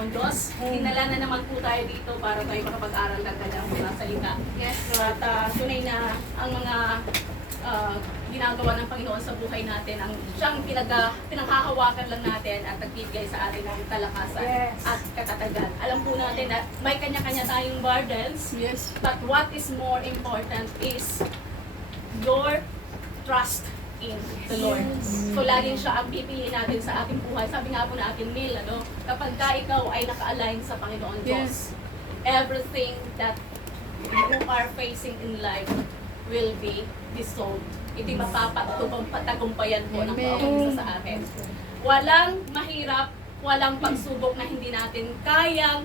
Panginoon Diyos. Dinala na naman po tayo dito para tayo makapag-aral ng kanyang mga salita. Yes, At tunay na ang mga ginagawa ng Panginoon sa buhay natin, ang siyang pinanghahawakan lang natin at nagbibigay sa atin ng kalakasan at katatagan. Alam po natin na may kanya-kanya tayong burdens, Yes. but what is more important is your trust in the Lord. So laging siya ang pipiliin natin sa ating buhay. Sabi nga po na ating Neil, kapag ka ikaw ay naka-align sa Panginoon Diyos, everything that you are facing in life will be dissolved. Ito'y mapapatagumpayan po ng bawat isa sa atin. Walang mahirap, walang pagsubok na hindi natin kayang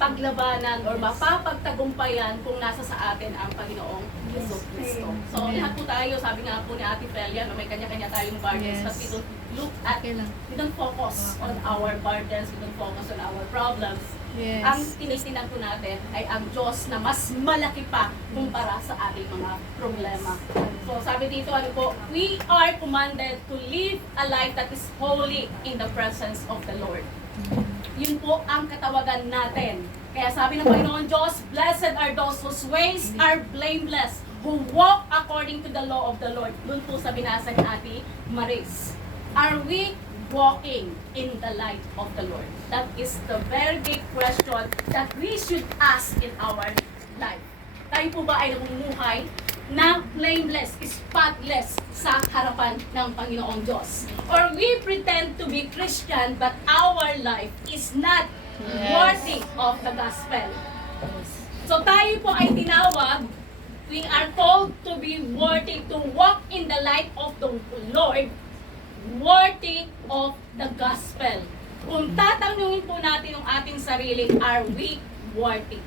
paglabanan or mapapagtagumpayan kung nasa sa atin ang Panginoong Yesus Cristo. So lahat po tayo, sabi nga po ni Ate Felia, may kanya-kanya tayong burdens, but we don't look at, we don't focus on our burdens, we don't focus on our problems. Yes. Ang tinitingnan po natin ay ang Diyos na mas malaki pa kumpara sa ating mga problema. So sabi dito, we are commanded to live a life that is holy in the presence of the Lord. Yun po ang katawagan natin. Kaya sabi ng Panginoon Diyos, blessed are those whose ways are blameless, who walk according to the law of the Lord. Doon po sa binasa ni Ate Maris. Are we walking in the light of the Lord? That is the very big question that we should ask in our life. Tayo po ba ay namumuhay na blameless, spotless sa harapan ng Panginoong Diyos? Or we pretend to be Christian but our life is not worthy of the gospel? So tayo po ay tinawag, we are called to be worthy, to walk in the light of the Lord, worthy of the gospel. Kung tatanungin po natin ang ating sarili, are we worthy?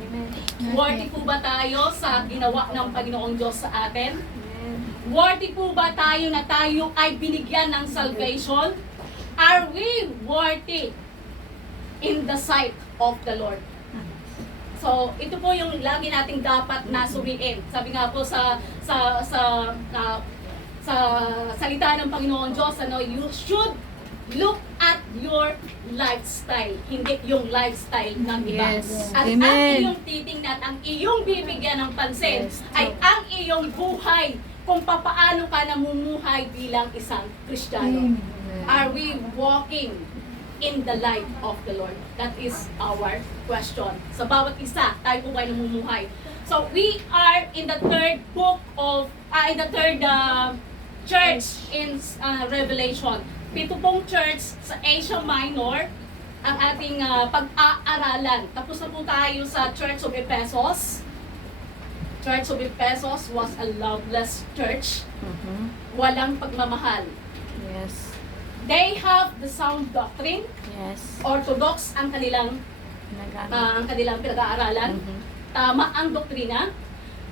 Amen. Worthy po ba tayo sa ginawa ng Panginoong Diyos sa atin? Worthy po ba tayo na tayo ay binigyan ng salvation? Are we worthy in the sight of the Lord? So, ito po yung lagi nating dapat nasuliin. Sabi nga po sa salita ng Panginoon Diyos, you should look at your lifestyle, hindi yung lifestyle ng iba. Yes. At Amen. ang iyong titingnan, ang iyong bibigyan ng pansin, ay ang iyong buhay, kung papaano ka namumuhay bilang isang Kristiyano. Are we walking in the light of the Lord? That is our question. Sa bawat isa, tayo po ba ay namumuhay? So, we are in the third book of, in the third church in Revelation. 7 pong church sa Asia Minor ang ating pag-aaralan. Tapos na po tayo sa Church of Ephesus. Church of Ephesus was a loveless church. Walang pagmamahal. Yes. They have the sound doctrine. Yes. Orthodox ang kanilang pinag-aaralan. Tama ang doktrina.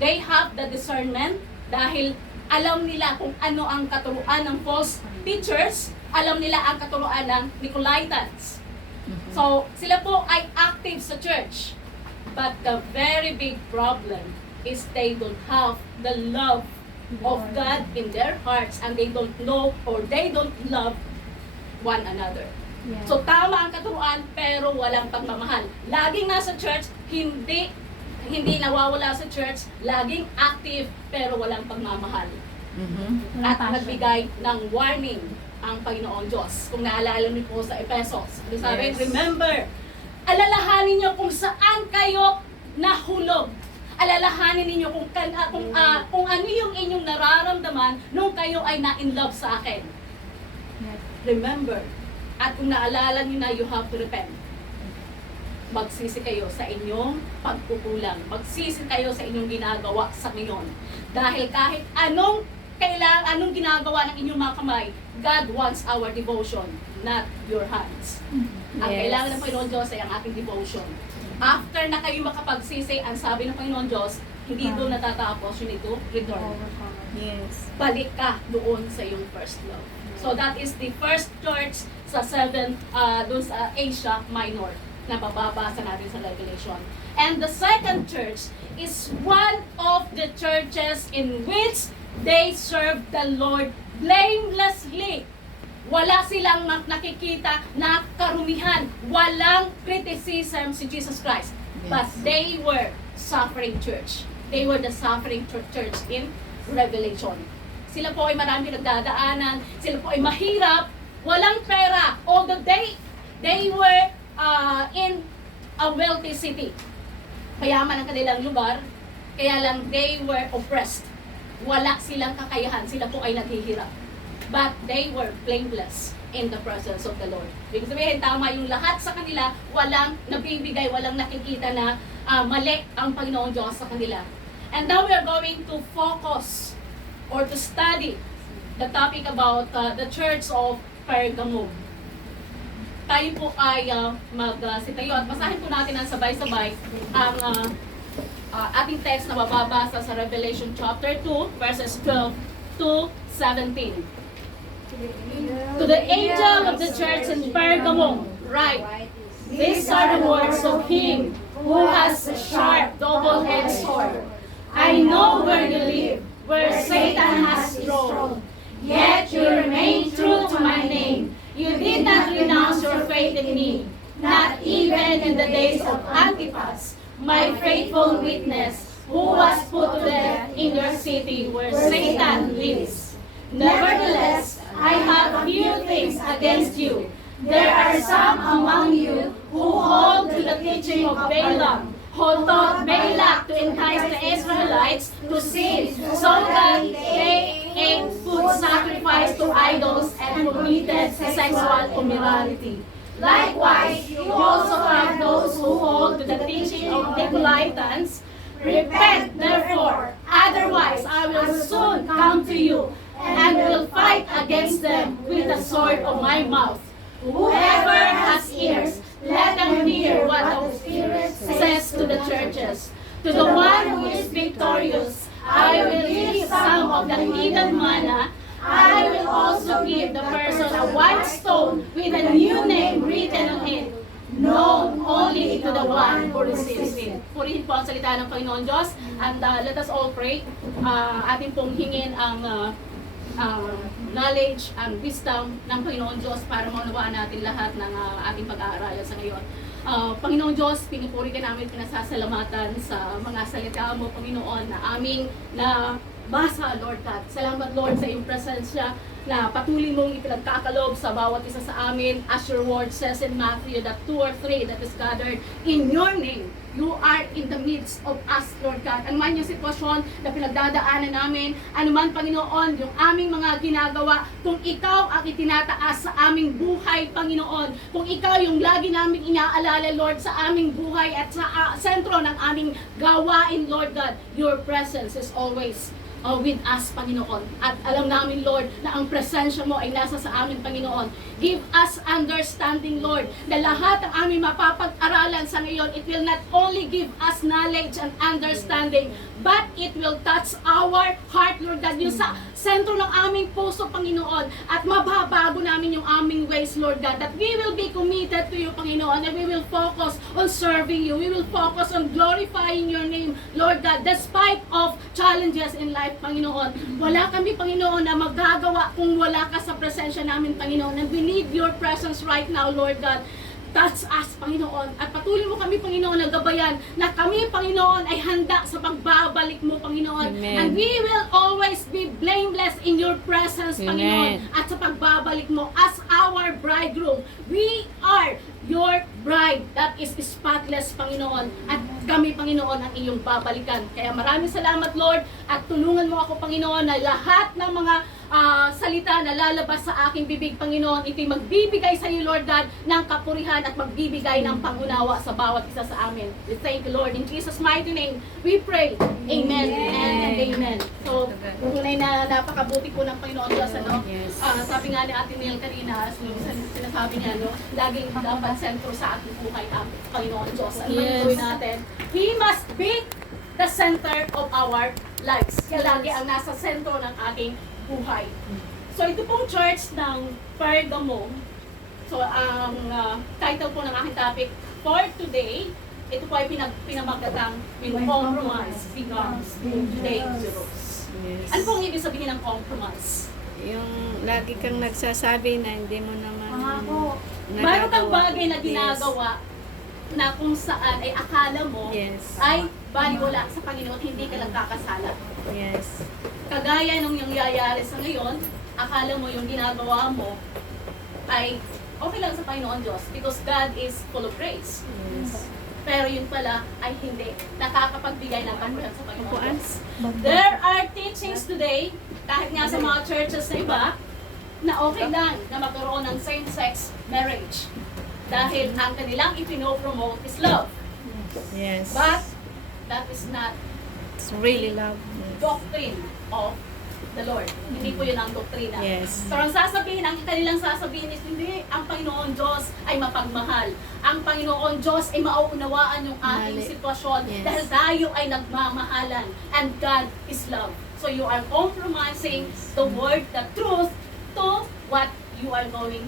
They have the discernment dahil alam nila kung ano ang katuruan ng false teachers, alam nila ang katuruan ng Nicolaitans. So, sila po ay active sa church. But the very big problem is they don't have the love of God in their hearts and they don't know or they don't love one another. So, tama ang katuruan pero walang pagmamahal. Laging nasa church, hindi nawawala sa church, laging active pero walang pagmamahal. At nagbigay ng warning ang Panginoon Diyos. Kung naalala niyo po sa Ephesus, sabi, remember, alalahanin niyo kung saan kayo nahulog. Alalahanin niyo kung ano yung inyong nararamdaman nung kayo ay na-in love sa akin. Remember. At kung naalala niyo na, you have to repent. Magsisi kayo sa inyong pagkukulang. Magsisi kayo sa inyong ginagawa sa ngayon. Dahil kahit anong ginagawa ng inyong mga kamay, God wants our devotion, not your hands. Ang kailangan ng Panginoon Diyos ay ang ating devotion. After na kayo makapagsisi, ang sabi ng Panginoon Diyos, hindi doon natatapos, you need to return. Yes. Balik ka doon sa iyong first love. So that is the first church sa doon sa Asia Minor na bababasa natin sa Revelation. And the second church is one of the churches in which they serve the Lord blamelessly. Wala silang nakikita na karumihan. Walang criticism si Jesus Christ. But they were suffering church. They were the suffering church in Revelation. Sila po ay marami nagdadaanan. Sila po ay mahirap. Walang pera. Although they were in a wealthy city. Mayaman ang kanilang lugar. Kaya lang they were oppressed. Wala silang kakayahan. Sila po ay naghihirap. But they were blameless in the presence of the Lord. Ibig sabihin, tama yung lahat sa kanila, walang nabibigay, walang nakikita na mali ang Panginoong Diyos sa kanila. And now we are going to focus or to study the topic about the Church of Pergamum. Tayo po ay magsitayo at basahin po natin ang sabay-sabay ang ating text na mababasa sa Revelation chapter 2, verses 12 to 17. To the angel of the church in Pergamum, write, these are the words of him who has a sharp, double-edged sword. I know where you live, where Satan has thrown. Yet you remain true to my name. You did not renounce your faith in me, not even in the days of Antipas, my faithful witness, who was put to death in your city where Satan lives. Nevertheless, I have few things against you. There are some among you who hold to the teaching of Balaam, who taught Balak to entice the Israelites to sin, so that they ate food sacrificed to idols and committed sexual immorality. Likewise, you also have those who hold to the teaching of Nicolaitans. Repent, therefore, otherwise I will soon come to you and will fight against them with the sword of my mouth. Whoever has ears, let them hear what the Spirit says to the churches. To the one who is victorious, I will give some of the hidden manna. I will also give the person a white stone with a new name written on it, known only to the one who receives it. Purihin po ang salita ng Panginoon Diyos, and let us all pray. Ating pong hingin ang knowledge and wisdom ng Panginoon Diyos para maunawaan natin lahat ng ating pag-aaralan sa ngayon. Panginoon Diyos, pinupuri ka namin, pinasasalamatan sa mga salita mo, Panginoon, na aming basa, Lord God. Salamat, Lord, sa iyong presensya na patuloy mong ipinagkakalob sa bawat isa sa amin. As your word says in Matthew, that 2 or 3 that is gathered in your name, you are in the midst of us, Lord God. Ano man yung sitwasyon na pinagdadaanan namin, ano man, Panginoon, yung aming mga ginagawa, kung ikaw ang itinataas sa aming buhay, Panginoon, kung ikaw yung lagi naming inaalala, Lord, sa aming buhay at sa sentro ng aming gawain, Lord God, your presence is always with us, Panginoon. At alam namin, Lord, na ang presensya mo ay nasa sa amin, Panginoon. Give us understanding, Lord, na lahat ng aming mapapag-aralan sa ngayon, it will not only give us knowledge and understanding, but it will touch our heart, Lord God, yung sa sentro ng aming puso, Panginoon, at mababago namin yung aming ways, Lord God, that we will be committed to you, Panginoon, and we will focus on serving you. We will focus on glorifying your name, Lord God, despite of challenges in life, Panginoon. Wala kami, Panginoon, na magagawa kung wala ka sa presensya namin, Panginoon, and we need your presence right now, Lord God. Touch us, Panginoon. At patuloy mo kami, Panginoon, na gabayan na kami, Panginoon, ay handa sa pagbabalik mo, Panginoon. Amen. And we will always be blameless in your presence, Panginoon. Amen. At sa pagbabalik mo as our bridegroom. We are your bride that is spotless, Panginoon. At kami, Panginoon, ang iyong babalikan. Kaya maraming salamat, Lord. At tulungan mo ako, Panginoon, na lahat ng mga salita na lalabas sa aking bibig, Panginoon, ito'y magbibigay sa iyo, Lord God, ng kapurihan at magbibigay ng pangunawa sa bawat isa sa amin. We thank you, Lord. In Jesus' mighty name, we pray. Amen and amen. So, tunay na napakabuti po ng Panginoon Diyos, ano? Yes. Sabi nga ni Ate Neil kanina, sinasabi niya, no, laging dapat sentro sa ating buhay ang Panginoon Diyos. Ano Yes. man gawin natin? He must be the center of our lives. Siya lagi ang nasa sentro ng ating buhay. So ito pong church ng Pergamum. So ang title po ng aking topic for today, ito po ay pinamagatang When Compromise Becomes Dangerous. Yes. Ano pong ibig sabihin ng compromise? yung lagi kang nagsasabi na hindi mo naman Mayroon kang nagagawa. bagay na ginagawa na kung saan ay akala mo Yes. ay baliwala sa Panginoon, hindi ka nagkakasala. Yes. Kagaya nung yung nangyayari sa ngayon, akala mo yung ginagawa mo ay okay lang sa Panginoon Diyos because God is full of grace. Yes. Pero yun pala ay hindi nakakapagbigay ng kamulan sa Panginoon Upuan. Diyos. There are teachings today, kahit nga sa mga churches na iba, na okay lang na magkaroon ng same-sex marriage. Dahil ang kanilang ipinopromote is love. Yes. But that is not It's really love. doctrine of the Lord. Hindi po yun ang doktrina. Yes. So ang sasabihin, ang kanilang sasabihin is, hindi, ang Panginoon Diyos ay mapagmahal. Ang Panginoon Diyos ay mauunawaan yung ating Mali. sitwasyon Yes. dahil tayo ay nagmamahalan. And God is love. So you are compromising the word, the truth, to what you are doing.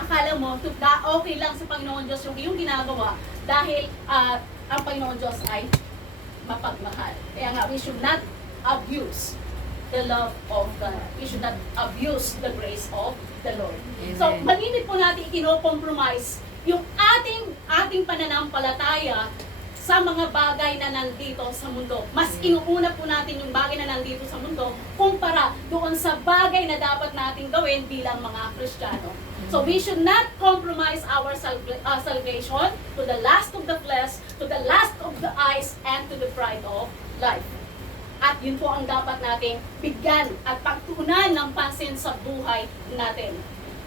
Akala mo, okay lang sa Panginoon Diyos yung iyong ginagawa dahil ang Panginoon Diyos ay mapagmahal. Kaya nga, we should not abuse the love of God. We should not abuse the grace of the Lord. Amen. So, malimit po natin ikino-compromise yung ating pananampalataya sa mga bagay na nandito sa mundo. Mas inuuna po natin yung bagay na nandito sa mundo kumpara doon sa bagay na dapat nating gawin bilang mga Kristiyano. So we should not compromise our salvation to the lust of the flesh, to the lust of the eyes, and to the pride of life. At yun po ang dapat nating bigyan at pagtuunan ng pansin sa buhay natin.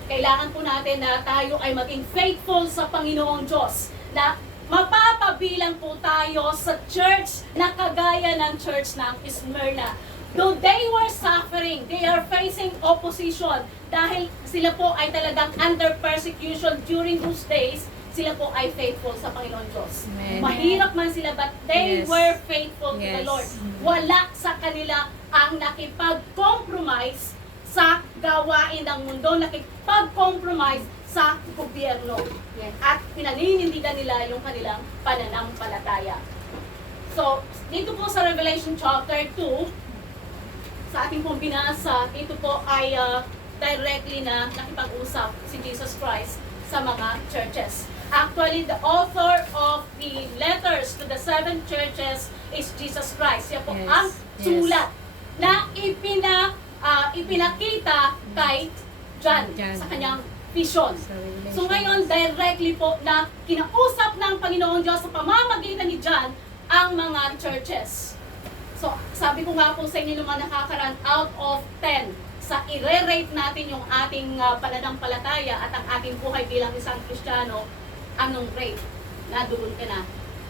Kailangan po natin na tayo ay maging faithful sa Panginoong Diyos, na mapapabilang po tayo sa church na kagaya ng church ng Smyrna. Though they were suffering, they are facing opposition dahil sila po ay talagang under persecution during those days, sila po ay faithful sa Panginoon Diyos. Amen. Mahirap man sila, but they Yes. were faithful to the Yes. Lord. Wala sa kanila ang nakipag-compromise sa gawain ng mundo, nakipag-compromise sa gobyerno. At pinaninindigan nila yung kanilang pananampalataya. So, dito po sa Revelation chapter 2, sa ating pong binasa, ito po ay directly na nakipag-usap si Jesus Christ sa mga churches. Actually, the author of the letters to the 7 churches is Jesus Christ. Siya po Yes. ang Yes. sulat na ipinakita kay John John. sa kanyang vision. Sa Revelation. So ngayon, directly po na kinausap ng Panginoon Diyos sa pamamagitan ni John ang mga churches. So, sabi ko nga po sa inyo mga nakakaraan, out of 10, sa i-rate natin yung ating pananampalataya at ang ating buhay bilang isang Kristiyano, anong rate? Nandun ka na.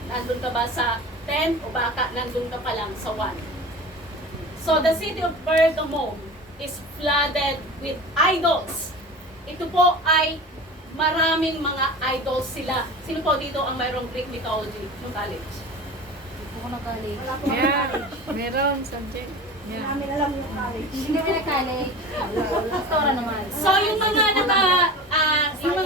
Nandun ka ba sa 10 o baka nandun ka pa lang sa 1? So, the city of Pergamum is flooded with idols. Ito po ay maraming mga idols sila. Sino po dito ang mayroong Greek mythology ng college? Yeah, meron subject. Yeah. Hindi ka na-college. Pastora naman. So, yung mga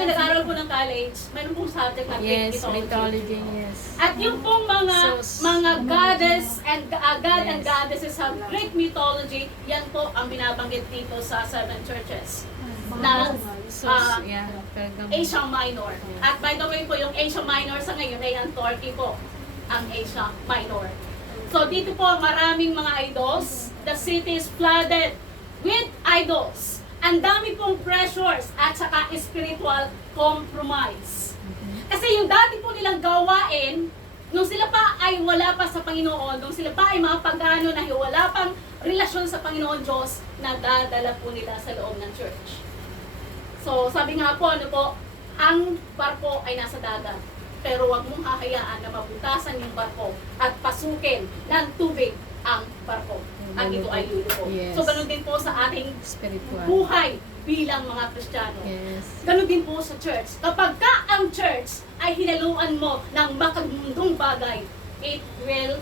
nag-aaral po ng college, mayroon pong subject na Greek Yes, mythology. mythology, yes. At yung pong mga goddess and God and Yes. goddesses of Greek mythology, yan po ang binabanggit dito sa 7 churches na So, yeah, Pergamum. Asia Minor. At by the way po, yung Asia Minor sa ngayon ay ang Turkey po, ang Asia Minor. So dito po maraming mga idols. The city is flooded with idols. Ang dami pong pressures at saka spiritual compromise. Kasi yung dati po nilang gawain, nung sila pa ay wala pa sa Panginoon, nung sila pa ay mga pagano na wala pang relasyon sa Panginoon Diyos, nadadala po nila sa loob ng church. So sabi nga po, ang barko ay nasa dagat. Pero huwag mong hahayaan na mabutasan yung barko at pasukin ng tubig ang barko. At ito ay lulubog. Yes. So, ganun din po sa ating Spiritual. buhay bilang mga Kristiyano. Yes. Ganun din po sa church. Kapag ka ang church ay hinaluan mo ng makagmundong bagay, it will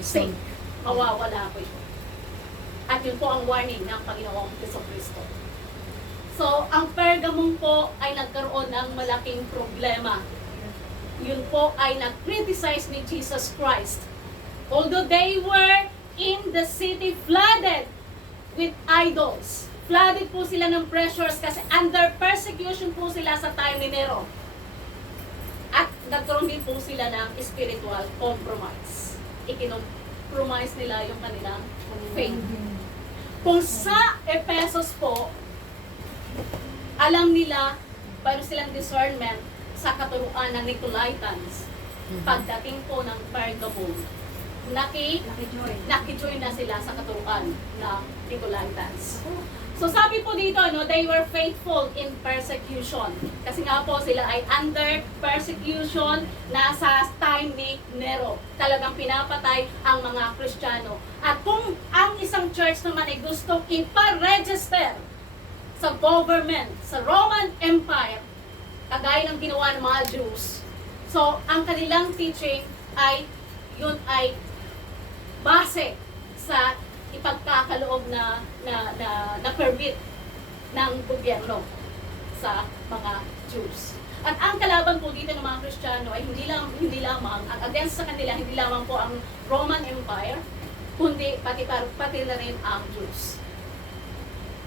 sink. Poison. Mawawala po ito. At yun po ang warning ng Panginoong Jesucristo. So, ang Pergamum po ay nagkaroon ng malaking problema. Yun po ay nag-criticize ni Jesus Christ. Although they were in the city flooded with idols. Flooded po sila ng pressures kasi under persecution po sila sa time ni Nero. At nagkaroon din po sila ng spiritual compromise. Ikinompromise nila yung kanilang faith. Kung sa Ephesus po, alam nila, mayroon silang discernment sa katuruan ng Nicolaitans. Pagdating po ng Pergamum, nakijoin na sila sa katuruan ng Nicolaitans. So sabi po dito, no, they were faithful in persecution. Kasi nga po sila ay under persecution na sa time ni Nero. Talagang pinapatay ang mga Kristiyano. At kung ang isang church naman ay gustong ipa-register sa government, sa Roman Empire, kagaya ng ginawa ng mga Jews, so ang kanilang teaching ay, yun ay base sa ipagkakaloob na permit ng gobyerno sa mga Jews. At ang kalaban po dito ng mga Kristiyano ay hindi lamang ang against sa kanila, hindi lamang po ang Roman Empire, kundi pati na rin ang Jews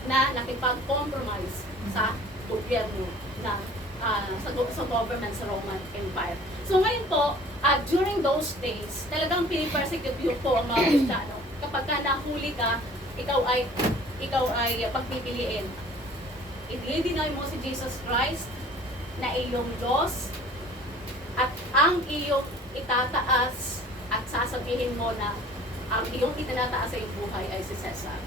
na nakipag-compromise sa gobyerno na sa government sa Roman Empire. So ngayon po, during those days, talagang pinipersecute po ang mga Kristiyano. Kapag ka nahuli ka, ikaw ay pagpipiliin. I-deny mo si Jesus Christ na iyong Diyos at ang iyong itataas at sasabihin mo na ang iyong itinataas sa iyong buhay ay si Caesar.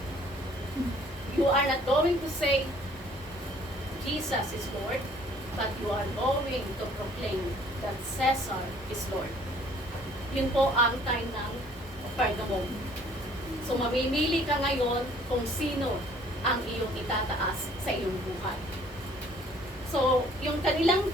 You are not going to say Jesus is Lord, but you are going to proclaim that Caesar is Lord. Yun po ang time ng Pergamum. So mamimili ka ngayon kung sino ang iyong itataas sa iyong buhay. So yung kanilang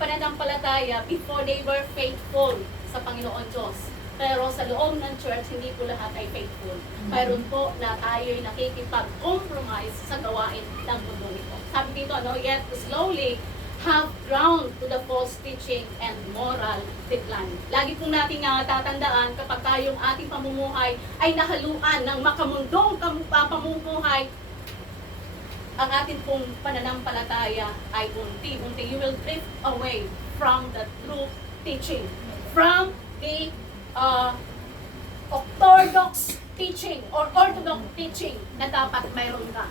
pananampalataya, before they were faithful sa Panginoon Diyos. Pero sa loob ng church, hindi po lahat ay faithful. Mayroon po na tayo'y nakikipag-compromise sa gawain ng mundo nito. Sabi dito, yet slowly have ground to the false teaching and moral decline. Lagi pong natin tatandaan kapag tayong ating pamumuhay ay nahaluan ng makamundong pamumuhay, ang ating pong pananampalataya ay unti-unti. You will drift away from the true teaching, from the orthodox teaching or orthodox teaching na dapat mayroon ka.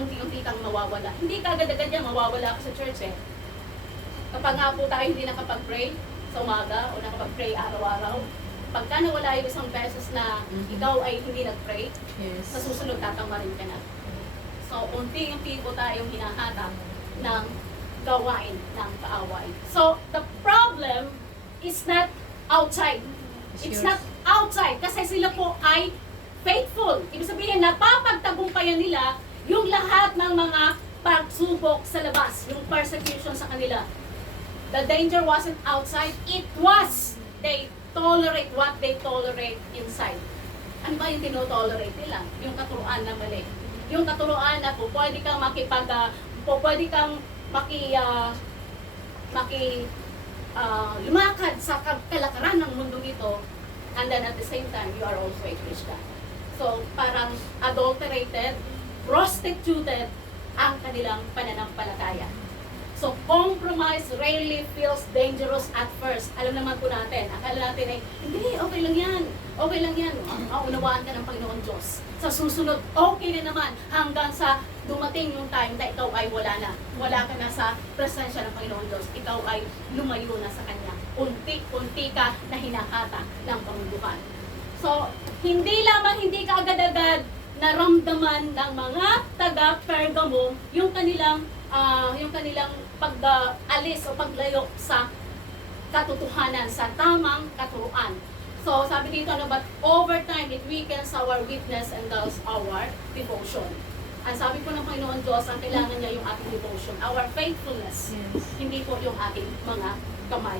Unti-unti kang mawawala. Hindi ka agad-agad yan mawawala ka sa church Kapag nga po tayo hindi nakapag-pray sa umaga o nakapag-pray araw-araw, pagka nawala yung isang beses na ikaw ay hindi nag-pray, sa susunod tatamarin ka na. So, unti-unti po tayong hinahanap ng gawain ng kaaway. So, the problem is not outside. It's not outside kasi sila po ay faithful. Ibig sabihin, napapagtagumpayan nila yung lahat ng mga pagsubok sa labas, yung persecution sa kanila. The danger wasn't outside, it was they tolerate what they tolerate inside. Ano ba yung tinotolerate nila? Yung katuruan na mali. Yung katuruan na po, pwede kang lumakad sa kalakaran ng mundo nito, and then at the same time, you are also a Christian. So, parang adulterated, prostituted ang kanilang pananampalataya. So, compromise rarely feels dangerous at first. Alam naman po natin, akala natin ay, hindi, okay lang yan. Okay lang yan. Unawaan ka ng Panginoon Diyos. Sa susunod, okay na naman hanggang sa dumating yung time na ikaw ay wala na. Wala ka na sa presensya ng Panginoon Diyos. Ikaw ay lumayo na sa Kanya. Unti-unti ka na hinahata ng panguluhan. So, hindi ka agad-agad naramdaman ng mga taga-Pergamum yung kanilang pag-alis o paglayo sa katotohanan, sa tamang katuruan. So, sabi dito, but over time, it weakens our witness and thus our devotion. Ang sabi po ng Panginoon Diyos, ang kailangan niya yung ating devotion, our faithfulness, hindi po yung ating mga kamay.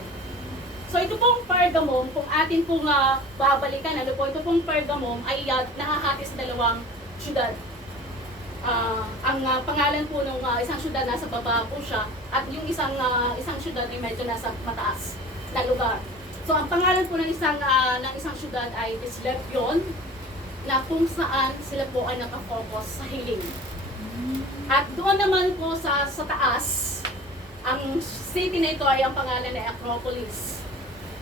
So, ito pong Pergamum, kung atin pong babalikan, ito pong Pergamum ay nahahati sa dalawang syudad. Ang pangalan po ng isang syudad nasa baba po siya at yung isang syudad ay medyo nasa mataas na lugar. So ang pangalan po ng isang syudad ay Bislepion, na kung saan sila po ay nakafocus sa hiling. At doon naman po sa taas, ang city na ito ay ang pangalan ay Acropolis.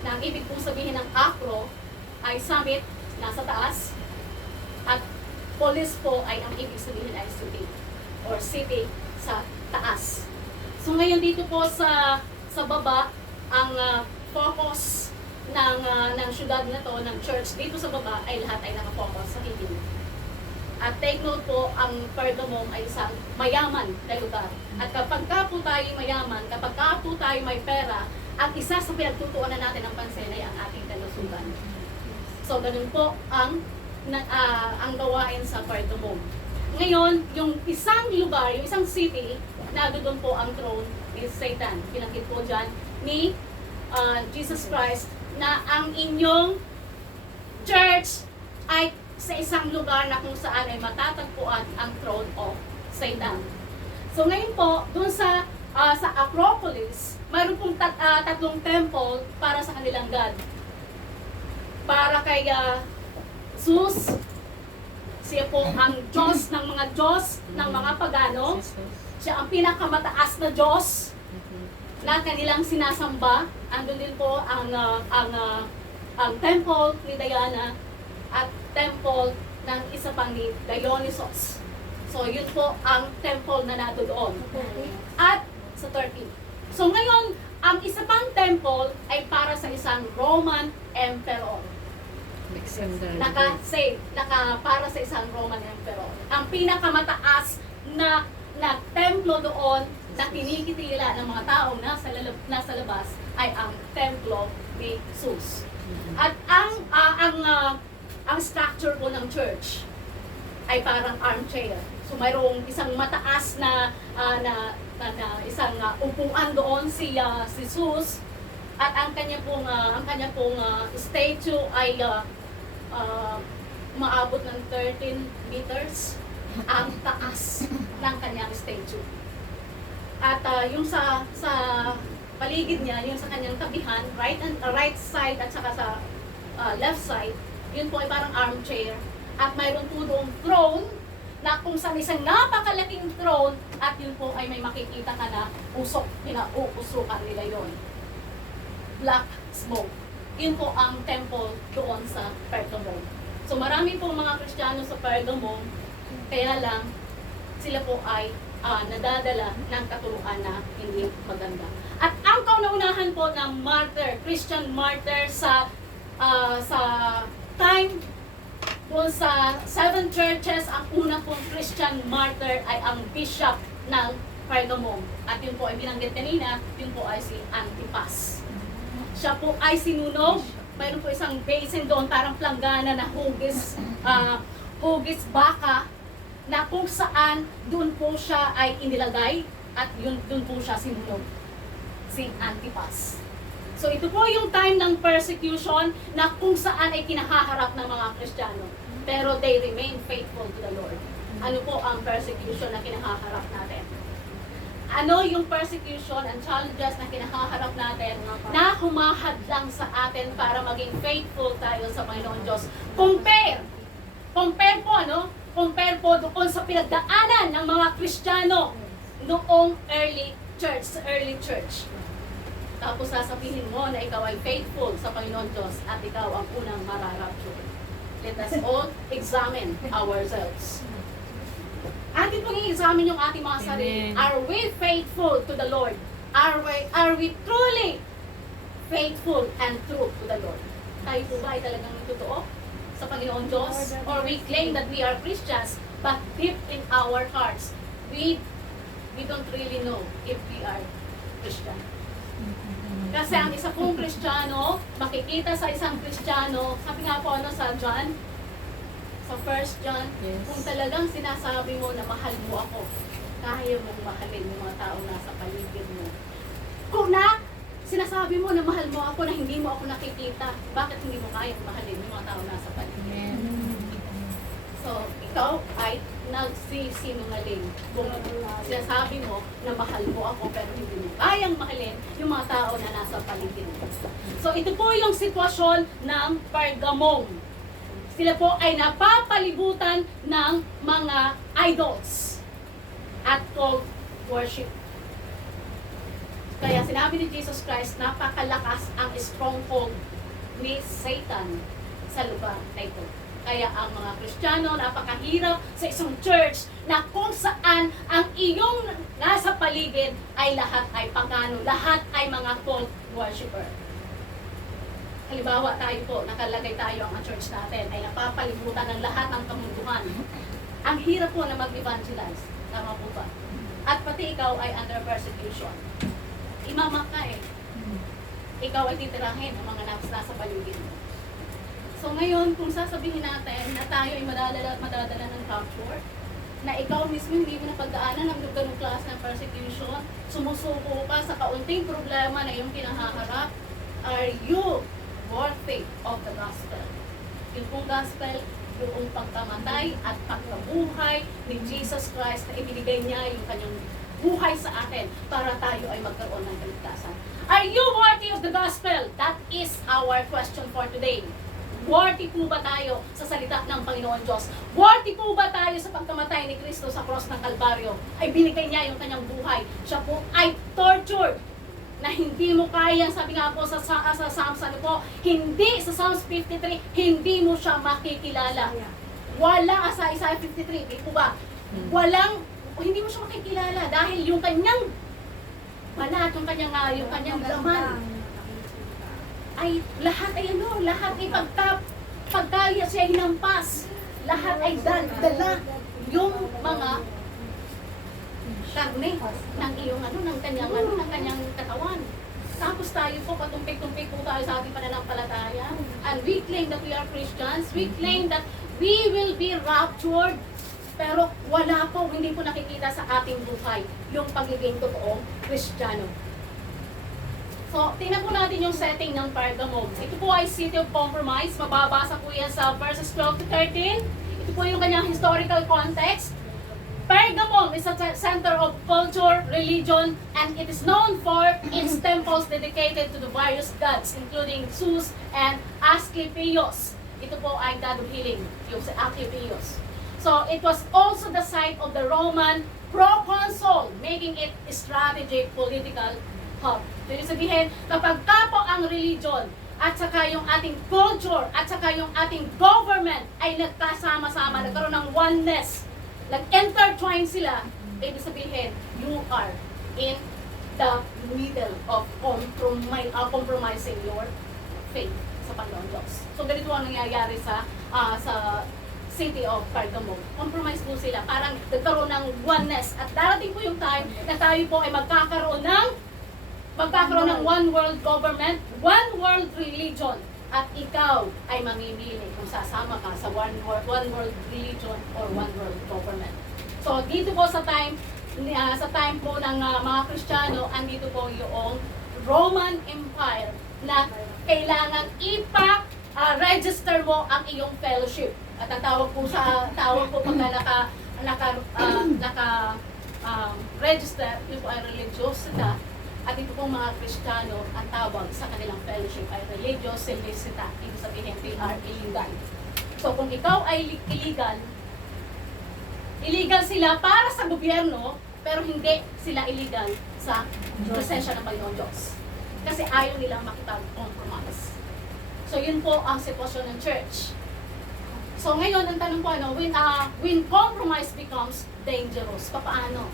Na ang ibig pong sabihin ng acro ay summit, nasa taas. At polis po ay ang ibig sabihin ay city or city sa taas. So ngayon dito po sa baba, ang focus ng syudad na to, ng church dito sa baba ay lahat ay nakafocus sa hiling. At take note po, ang Pergamum ay isang mayaman na lugar. At kapag ka po tayo mayaman, kapag ka po tayo may pera, ang isa sa pinagtutuunan natin ng pansin ay ang ating kalusugan. So, ganun po ang gawain sa Pergamum. Ngayon, yung isang lugar, yung isang city, na doon po ang throne ni Satan. Pinakit po dyan ni Jesus Christ na ang inyong church ay sa isang lugar na kung saan ay matatagpuan ang throne of Satan. So ngayon po, dun sa Acropolis, mayroon pong tatlong temple para sa kanilang God. Para kay Zeus, siya po ang Diyos ng mga Diyos ng mga pagano. Siya ang pinakamataas na Diyos na kanilang sinasamba. Andun din po ang temple ni Diana at temple ng isa pang ni Dionysos. So, yun po ang temple na nato doon. At sa Turkey. So, ngayon, ang isa pang temple ay para sa isang Roman Emperor. Para sa isang Roman Emperor. Ang pinakamataas na templo doon na kinikitila ng mga taong nasa labas ay ang templo ni Zeus. At ang structure po ng church ay parang armchair. So mayroong isang mataas na isang upuan doon si Zeus at ang kanya pong statue ay maabot ng 13 meters ang taas ng kanyang statue. At yung sa paligid niya, yung sa kanyang tabihan, right side at saka sa left side, yun po ay parang armchair. At mayroon po doong throne na kung saan isang napakalaking throne at yun po ay may makikita ka na usok, pinauusukan nila yon. Black smoke. Yun po ang temple doon sa Pergamum. So marami pong mga Kristiyano sa Pergamum, kaya lang sila po ay nadadala ng katuruan na hindi maganda. At ang kauna-unahan po ng martyr, Christian martyr sa time doon sa 7 churches, ang una pong Christian martyr ay ang bishop ng Pergamum. At yun po ay binanggit kanina, yun po ay si Antipas. Siya po ay sinunog. Mayroon po isang basin doon, parang planggana na hugis baka, na kung saan doon po siya ay inilagay at doon po siya sinunog. Si Antipas. So ito po yung time ng persecution na kung saan ay kinahaharap ng mga Kristiyano. Pero they remain faithful to the Lord. Ano po ang persecution na kinahaharap natin? Ano yung persecution and challenges na kinahaharap natin na humahadlang sa atin para maging faithful tayo sa Panginoon Diyos? Compare po doon sa pinagdaanan ng mga Kristiyano noong early church. Tapos sasabihin mo na ikaw ay faithful sa Panginoon Diyos at ikaw ang unang mararapture. Let us all examine ourselves. Atin pong i-examine yung ating mga sarili. Are we faithful to the Lord? Are we truly faithful and true to the Lord? Tayo po ba ay talagang totoo sa Panginoon Diyos? Or we claim that we are Christians, but deep in our hearts, we don't really know if we are Christian. Kasi ang isa pong Kristiyano, makikita sa isang Kristiyano, sabi nga po sa John, sa 1 John, kung talagang sinasabi mo na mahal mo ako, kaya mong mahalin yung mga tao nasa paligid mo. Kung sinasabi mo na mahal mo ako na hindi mo ako nakikita, bakit hindi mo kayang mahalin yung mga tao nasa paligid? So, ikaw ay nagsisinungaling. Kung sinasabi mo na mahal mo ako pero hindi mo kayang mahalin yung mga tao na nasa paligid mo. So, ito po yung sitwasyon ng Pergamum. Sila po ay napapalibutan ng mga idols at cult worship. Kaya sinabi ni Jesus Christ, napakalakas ang stronghold ni Satan sa lugar na ito. Kaya ang mga Kristiyano, napakahirap sa isang church na kung saan ang iyong nasa paligid ay lahat ay pagano, lahat ay mga cult worshiper. Halimbawa tayo po, nakalagay tayo ang church natin ay napapalibutan ng lahat ng kamunduhan. Ang hirap po na mag-evangelize. Tama po ba? At pati ikaw ay under persecution. Imamak ka eh. Ikaw ay titirahin ng mga nasa paligid mo. So ngayon, kung sasabihin natin na tayo ay madadala ng capture, na ikaw mismo hindi mo napagdaanan ng ganung klase ng persecution, sumusuko ka sa kaunting problema na iyong kinahaharap, are you worthy of the gospel? Yung pong gospel, yung pagkamatay at pagkabuhay ni Jesus Christ na ibinigay niya yung kanyang buhay sa atin para tayo ay magkaroon ng kaligtasan. Are you worthy of the gospel? That is our question for today. Worthy po ba tayo sa salita ng Panginoon Diyos? Worthy po ba tayo sa pagkamatay ni Kristo sa cross ng Kalbaryo? Ay binigay niya yung kanyang buhay. Siya po ay tortured na hindi mo kaya, sabi nga po sa Psalms, ano po, hindi sa Psalms 53, hindi mo siya makikilala. Wala sa Isaiah 53, di po ba? Hindi mo siya makikilala dahil yung kanyang balat, yung kanyang laman, ay lahat ay lahat ay pagkaya siya hinampas, lahat ay dala yung mga karne ng iyong ng kanyang katawan. Tapos tayo po, patumpik-tumpik po tayo sa ating pananampalataya. And we claim that we are Christians. We claim that we will be raptured. Pero wala po, hindi po nakikita sa ating buhay yung pagiging totoong Kristiyano. So, tingnan po natin yung setting ng Pergamum. Ito po ay City of Compromise. Mababasa po yan sa verses 12 to 13. Ito po yung kanyang historical context. Pergamum is a center of culture, religion, and it is known for its temples dedicated to the various gods, including Zeus and Asclepius. Ito po ay god of healing, yung si Asclepius. So, it was also the site of the Roman proconsul, making it a strategic political hub. So, yung sabihin, kapag ka po ang religion at saka yung ating culture at saka yung ating government ay nagkasama-sama, nagkaroon ng oneness, nag-intertwine sila, ibig sabihin, you are in the middle of compromising your faith sa Panginoon Diyos. So, ganito ang nangyayari sa City of Pergamum. Compromise po sila. Parang nagkaroon ng oneness. At darating po yung time na tayo po ay magkakaroon ng one world government, one world religion, at ikaw ay mamimili kung sasama ka sa one world religion or one world government. So dito po sa time po ng mga Kristiyano, andito po yung Roman Empire na kailangan register mo ang iyong fellowship. At ang tawag po pagka register, yun po ay religiosita. At ito pong mga Kristiyano, ang tawag sa kanilang fellowship ay religiosita. Ibig sabihin, they are illegal. So kung ikaw ay illegal sila para sa gobyerno, pero hindi sila illegal sa presensya ng Panginoon Diyos. Kasi ayaw nilang makipag-compromise. So yun po ang sitwasyon ng church. So ngayon, ang tanong po, when compromise becomes dangerous, papaano?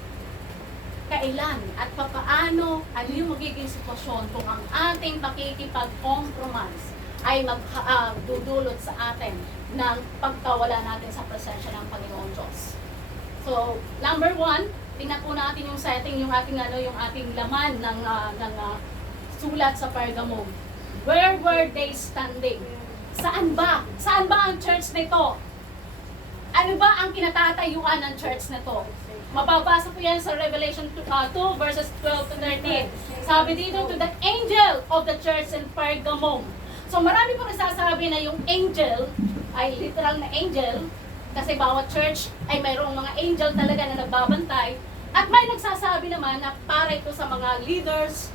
Kailan at papaano, ano yung magiging sitwasyon kung ang ating pakikipag-compromise ay magdudulot sa atin ng pagkawala natin sa presensya ng Panginoon Diyos. So, number one, tingnan po natin yung setting, yung ating laman ng sulat sa Pergamum. Where were they standing? Saan ba? Saan ba ang church nito? Ano ba ang kinatatayuan ng church nito? Mababasa po yan sa Revelation 2 verses 12 to 13. Sabi dito, to the angel of the church in Pergamum. So marami po nasasabi na yung angel ay literal na angel kasi bawat church ay mayroong mga angel talaga na nagbabantay. At may nagsasabi naman na para ito sa mga leaders,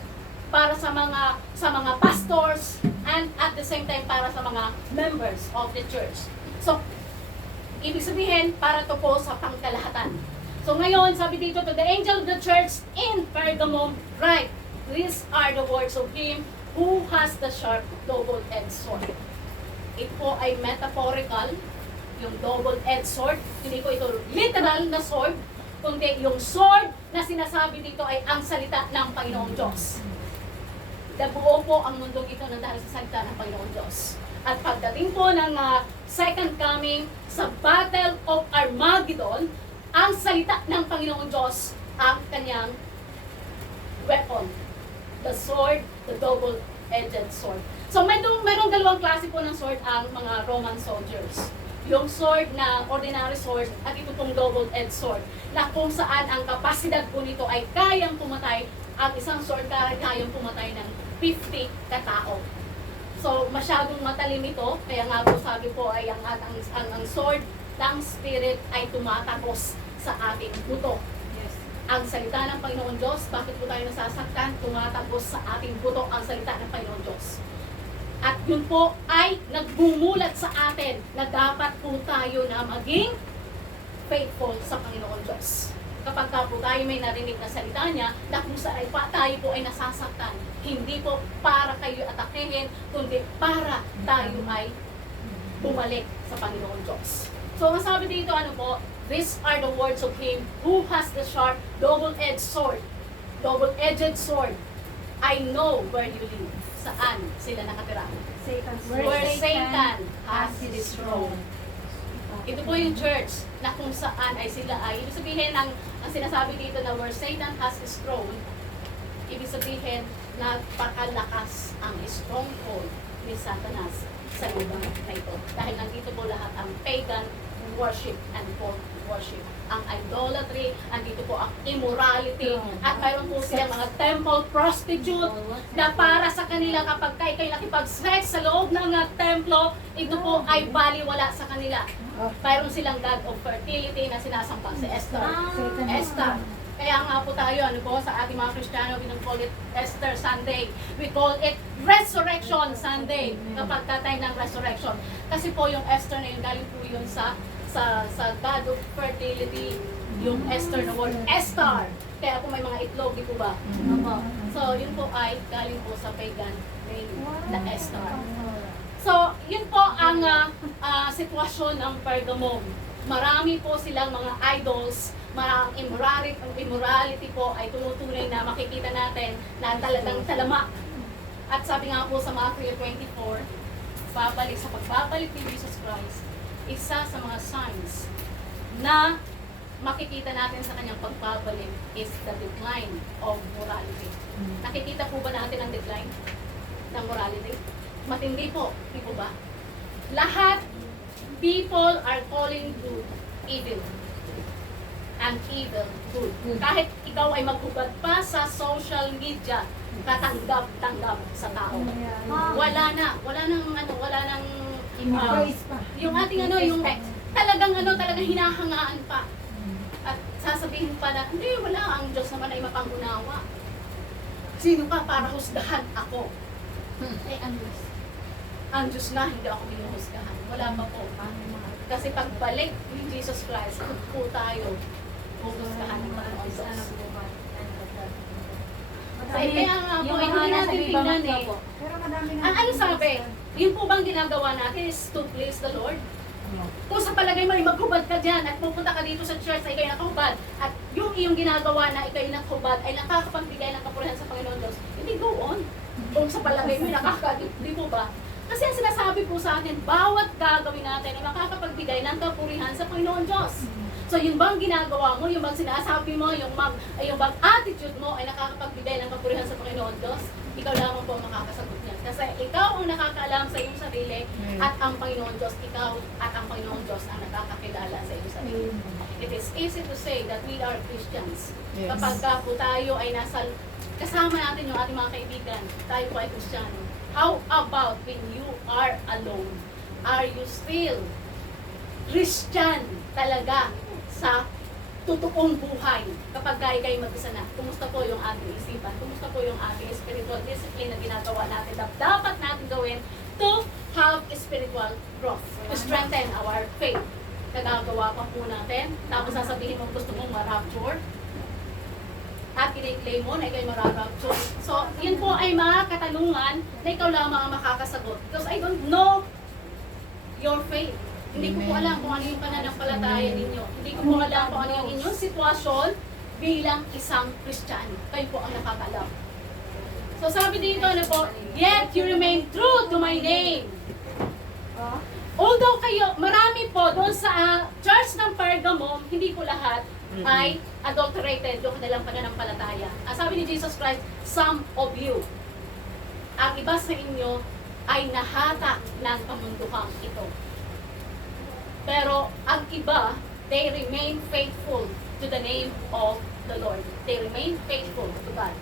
para sa mga pastors, and at the same time para sa mga members of the church. So, ibig sabihin, para to po sa pangkalahatan. So ngayon, sabi dito, to the angel of the church in Pergamum, write, these are the words of him who has the sharp double-edged sword. Ito po ay metaphorical, yung double-edged sword. Hindi po ito literal na sword, kundi yung sword na sinasabi dito ay ang salita ng Panginoong Diyos. Nabuo po ang mundong ito ng dahil sa salita ng Panginoong Diyos. At pagdating po ng second coming sa Battle of Armageddon, ang salita ng Panginoong Diyos ang kanyang weapon. The sword, the double-edged sword. So mayroong dalawang klase po ng sword ang mga Roman soldiers. Yung sword na ordinary sword at ito pong double-edged sword na kung saan ang kapasidad po nito ay kayang pumatay, ang isang sword kayang pumatay ng 50 katao. So masyadong matalim ito, kaya nga po sabi po ay ang sword ng spirit ay tumatagos sa ating buto. Ang salita ng Panginoon Diyos, bakit po tayo nasasaktan? Tumatagos sa ating buto ang salita ng Panginoon Diyos. At yun po ay nagbumulat sa atin na dapat po tayo na maging faithful sa Panginoon Diyos. Kapag ka po tayo may narinig na salita niya, na kung saan tayo po ay nasasaktan, hindi po para kayo atakehin, kundi para tayo ay bumalik sa Panginoon Diyos. So, masabi dito, ano po, these are the words of him who has the sharp, double-edged sword. Double-edged sword. I know where you live. Saan sila nakatira? Where Satan has his throne. Ito po yung church na kung saan ay sila ay, ibig sabihin, ang sinasabi dito na where Satan has his throne, ibig sabihin, napakalakas ang stronghold ni Satanas sa lugar na ito. Dahil nandito po lahat ang pagan worship and false worship. Ang idolatry, andito po ang immorality, at mayroon po silang mga temple prostitute na para sa kanila kapag kayo nakipag-sex sa loob ng templo, ito po ay baliwala sa kanila. Mayroon silang god of fertility na sinasamba si Esther. Esther. Kaya nga po tayo, ano po, sa ating mga Kristiyano, we don't call it Easter Sunday. We call it Resurrection Sunday, kapag tatay ng resurrection. Kasi po yung Esther na yun, galing po yun sa God of fertility, yung Esther na word, Esther. Kaya po may mga itlog, di po ba? So, yun po ay galing po sa pagan name, the Esther. So, yun po ang sitwasyon ng Pergamum. Marami po silang mga idols, marang immorality po ay tumutunay na makikita natin na talagang talama. At sabi nga po sa Matthew 24, sa pagbabalik ni Jesus Christ, isa sa mga signs na makikita natin sa kanyang pagbabalik is the decline of morality. Nakikita po ba natin ang decline ng morality? Matindi po, di po ba? Lahat, people are calling good evil. And evil good. Kahit ikaw ay maghubad pa sa social media, katanggap-tanggap sa tao. Wala nang yung ating yung talagang hinahangaan pa. At sasabihin pa na, hindi, wala, ang Diyos naman ay mapangunawa. Sino ka para husgahan ako? Ang Diyos na, hindi ako hinuhusgahan. Wala pa po. Kasi pagbalik ni Jesus Christ, po tayo huhusgahan ng Panginoon Diyos. Kaya nga po, hindi natin tingnan eh. Ano sabi? Yung po bang ginagawa natin is to please the Lord? Kung sa palagay mo ay maghubad ka dyan at pupunta ka dito sa church ay ikaw'y nakahubad at yung iyong ginagawa na ikaw'y nakahubad ay nakakapagbigay ng kapurihan sa Panginoon Diyos, hindi go on. Kung sa palagay mo ay di mo ba? Kasi ang sinasabi po sa atin, bawat gagawin natin ay makakapagbigay ng kapurihan sa Panginoon Diyos. So yung bang ginagawa mo, yung bang sinasabi mo, yung bang attitude mo ay nakakapagbigay ng kapurihan sa Panginoon Diyos, ikaw lamang po makakasagot niyan. Kasi ikaw ang nakakaalam sa iyong sarili at ang Panginoon Diyos, ikaw at ang Panginoon Diyos ang nakakakilala sa iyong sarili. It is easy to say that we are Christians. Kapag po tayo ay kasama natin yung ating mga kaibigan, tayo po ay Kristiyano. How about when you are alone? Are you still Christian talaga sa totoong buhay kapag kayo mag-isa na? Kumusta po yung ating isipan? Kumusta po yung ating spiritual discipline na ginagawa natin na dapat natin gawin to have have spiritual growth, to strengthen our faith. Nagagawa pa po natin, tapos sasabihin mo gusto mong ma-rapture, at i-claim mo na ikaw'y ma-rapture. So, yun po ay mga katanungan na ikaw lamang ang makakasagot. Because I don't know your faith. Hindi ko po alam kung ano yung pananampalataya ninyo. Hindi ko po alam kung ano yung inyong sitwasyon bilang isang Kristiyano. Kayo po ang nakakalam. So sabi dito na po, yet you remain true to my name. Although kayo, marami po doon sa church ng Pergamum, hindi po lahat ay adulterated yung kanilang pananampalataya. Sabi ni Jesus Christ, some of you. Ang iba sa inyo ay nahatak ng kamunduhang ito. Pero ang iba, they remain faithful to the name of the Lord. They remain faithful to God.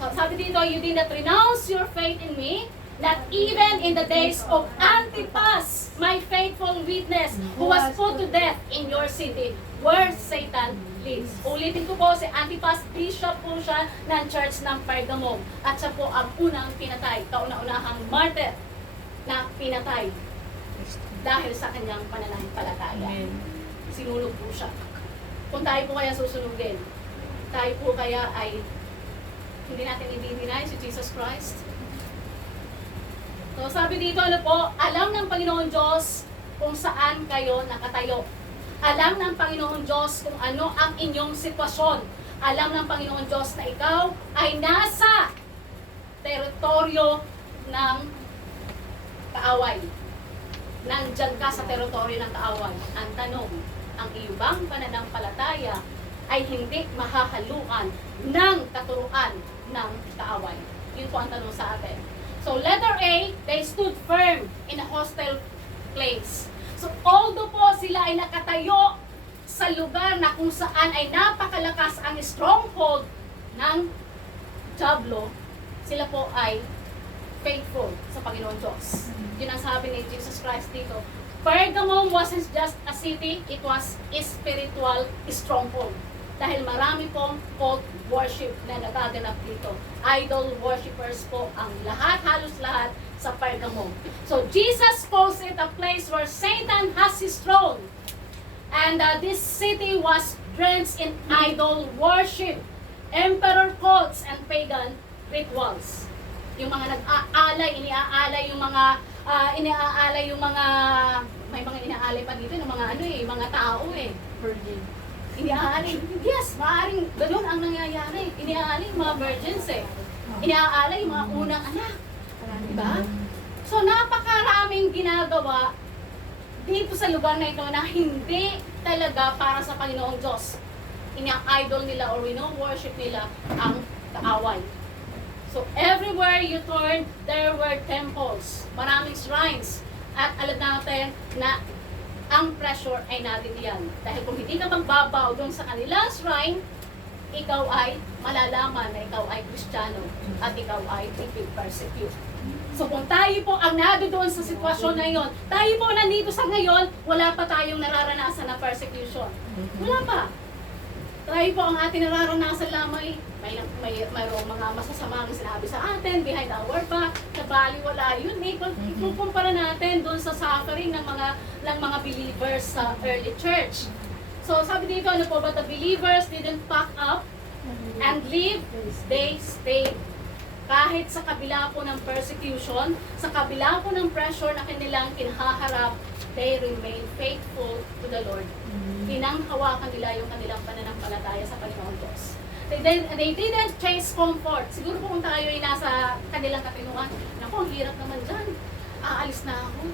So sabi dito, you did not renounce your faith in me, not even in the days of Antipas, my faithful witness, who was put to death in your city, where Satan lives. Ulitin ko po, si Antipas, bishop po siya ng church ng Pergamum. At siya po ang unang pinatay, kauna-unahang martyr na pinatay dahil sa kanyang pananampalataya. Sinulog po siya. Kung tayo po kaya susunugin, tayo po kaya ay hindi natin i-deny si Jesus Christ. So sabi dito, ano po, alam ng Panginoon Diyos kung saan kayo nakatayo. Alam ng Panginoon Diyos kung ano ang inyong sitwasyon. Alam ng Panginoon Diyos na ikaw ay nasa teritoryo ng kaaway. Nandyan ka sa teritoryo ng kaaway. Ang tanong, ang iyong bang pananampalataya ay hindi mahahaluan ng katuruan ng kaaway? Yun po ang tanong sa atin. So letter A, they stood firm in a hostile place. So although po sila ay nakatayo sa lugar na kung saan ay napakalakas ang stronghold ng Diablo, sila po ay faithful sa Panginoon Diyos. Yun ang sabi ni Jesus Christ dito. Pergamum wasn't just a city, it was a spiritual stronghold. Dahil marami pong cult worship na nagaganap dito. Idol worshippers po ang lahat, halos lahat sa Pergamum. So Jesus calls it a place where Satan has his throne. And this city was drenched in idol worship, emperor cults, and pagan rituals. Yung mga nag-aalay, iniaalay yung mga may mga inaalay pa dito ng mga mga tao virgin. Iniaalay, yes, maaaring ganun ang nangyayari. Iniaalay yung mga virgins Iniaalay yung mga unang anak. Diba? So napakaraming ginagawa dito sa lugar na ito na hindi talaga para sa Panginoong Diyos. Ina-idol nila or worship nila ang kaaway. So everywhere you turn, there were temples, maraming shrines. At alam natin na ang pressure ay naririyan. Dahil kung hindi ka magbabaw doon sa kanilang shrine, ikaw ay malalaman na ikaw ay Kristiyano at ikaw ay persecute. So kung tayo po ang doon sa sitwasyon na yon, tayo po nandito sa ngayon, wala pa tayong nararanasan na persecution. Wala pa. Tayo po ang ating nararanasan lamang mayroong mga masasamang sinabi sa atin behind our back, na baliwala yun. Ikukumpara natin doon sa suffering ng mga believers sa early church. So sabi dito, but the believers didn't pack up and leave, they stayed. Kahit sa kabila po ng persecution, sa kabila po ng pressure na kanilang kinaharap, they remain faithful to the Lord. Pinanghawakan nila yung kanilang pananampalataya sa Panginoon Diyos. They didn't chase comfort. Siguro po kung tayo ay nasa kanilang katinuan, naku, ang hirap naman dyan. Aalis na ako.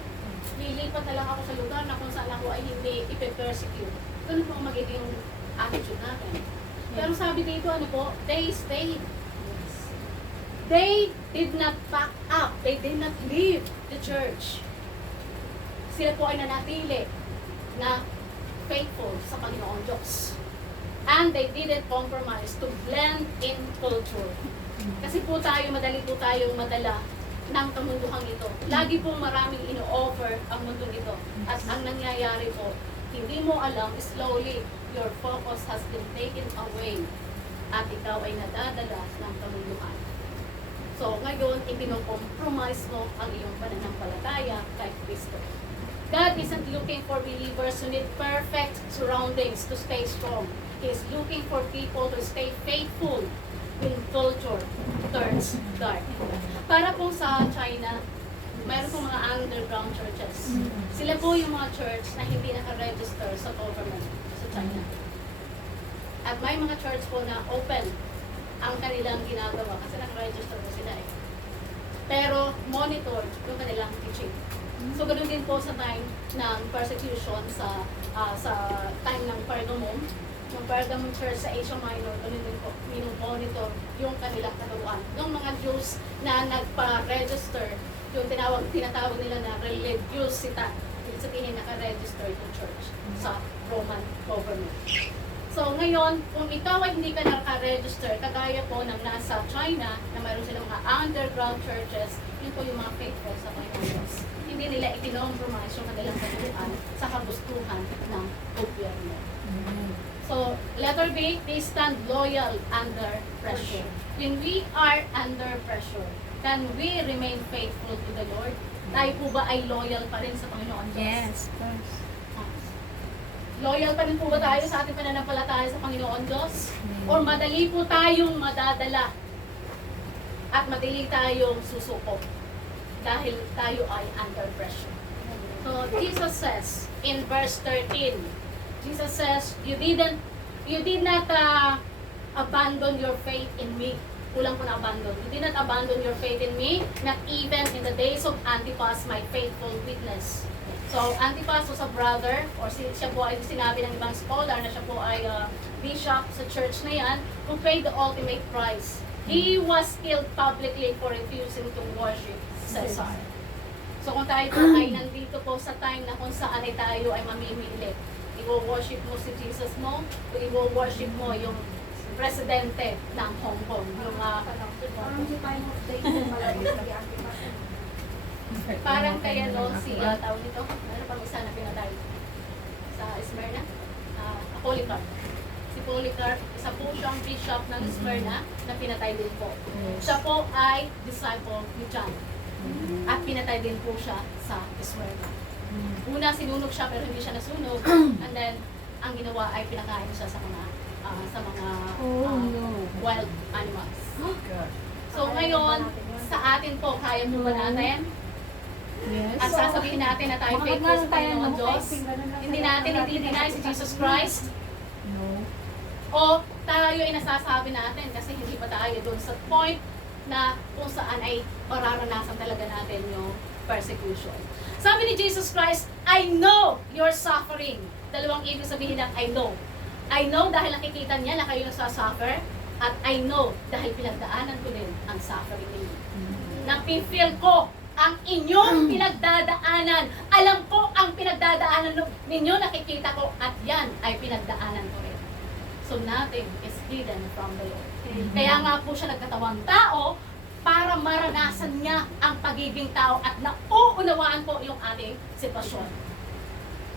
Lilipat na lang ako sa lugar na kung saan ako ay hindi ipe-persecute. Ganun po ang magiging attitude natin. Pero sabi dito, they stayed. They did not pack up. They did not leave the church. Sila po ay nanatili na faithful sa Panginoon Diyos. And they didn't compromise to blend in culture. Kasi po madali po tayong madala ng kamunduhang ito. Lagi po maraming ino-offer ang mundo ito. At ang nangyayari po, hindi mo alam, slowly, your focus has been taken away at ikaw ay nadadala ng kamunduhan. So ngayon, ipinokompromise mo ang iyong pananampalataya kay Kristo. God isn't looking for believers who need perfect surroundings to stay strong. He is looking for people to stay faithful when culture turns dark. Para po sa China, mayroon pong mga underground churches. Sila po yung mga church na hindi naka-register sa government sa China. At may mga church po na open ang kanilang ginagawa kasi naka-register po sila eh. Pero monitor yung kanilang teaching. So ganoon din po sa time ng persecution sa time ng Pergamum. Yung Pergamum Church sa Asia Minor, ganoon din po, monitor yung kanilang katuruan. Yung mga Jews na nagpa-register, yung tinatawag nila na religiosita, ibig sabihin naka-register yung church sa Roman government. So ngayon, kung ikaw ay hindi ka naka-register, kagaya po ng nasa China, na mayroon silang mga underground churches, yun po yung mga faithful sa Panginoon Diyos. Hindi nila ikinompromise yung kanilang katuruan sa kagustuhan ng gobyerno. So, letter B, they stand loyal under pressure. When we are under pressure, can we remain faithful to the Lord? Tayo po ba ay loyal pa rin sa Panginoon Diyos? Yes, of course. Loyal pa rin po ba tayo sa ating pananampalataya sa Panginoon Diyos? Or madali po tayong madadala at madali tayong susuko dahil tayo ay under pressure. So, Jesus says in verse 13, Jesus says, you did not abandon your faith in me. Kulang po na abandon. You did not abandon your faith in me, not even in the days of Antipas, my faithful witness. So, Antipas was a brother, or siya po ay sinabi ng ibang scholar na siya po ay bishop sa church na yan, who paid the ultimate price. He was killed publicly for refusing to worship Caesar. So, kung tayo po ay nandito po sa time na kung saan ay tayo ay mamimili, i-worship mo si Jesus mo, o i-worship mo yung presidente ng Hong Kong, yung parang kaya no, si tawag nito, ano pang isa na pinatay sa Smyrna? Polycarp. Si Polycarp, isa po siyang bishop ng Smyrna na pinatay din po. Siya po ay disciple ni John. At pinatay din po siya sa Smyrna. Una, sinunog siya pero hindi siya nasunog. And then, ang ginawa ay pinakain siya sa mga wild animals. So ngayon, sa atin po, kaya mo ba natin? Yes. At sasabihin natin na tayo faithful sa Panginoon Diyos. Hindi natin i-deny si Jesus Christ. No. O tayo ay nasasabi natin kasi hindi pa tayo doon sa point na kung saan ay mararanasan talaga natin yung persecution. Sabi ni Jesus Christ, I know your suffering. Dalawang ibig sabihin ng I know. I know dahil nakikita niya na kayo nagsasuffer, at I know dahil pinagdaanan ko din ang suffering ninyo. Napifeel ko ang inyong pinagdadaanan. Alam ko ang pinagdadaanan ninyo, nakikita ko, at yan ay pinagdaanan ko rin. So nothing is hidden from the Lord. Kaya nga po siya nagkatawang tao para maranasan niya ang pagiging tao at nauunawaan po yung ating sitwasyon.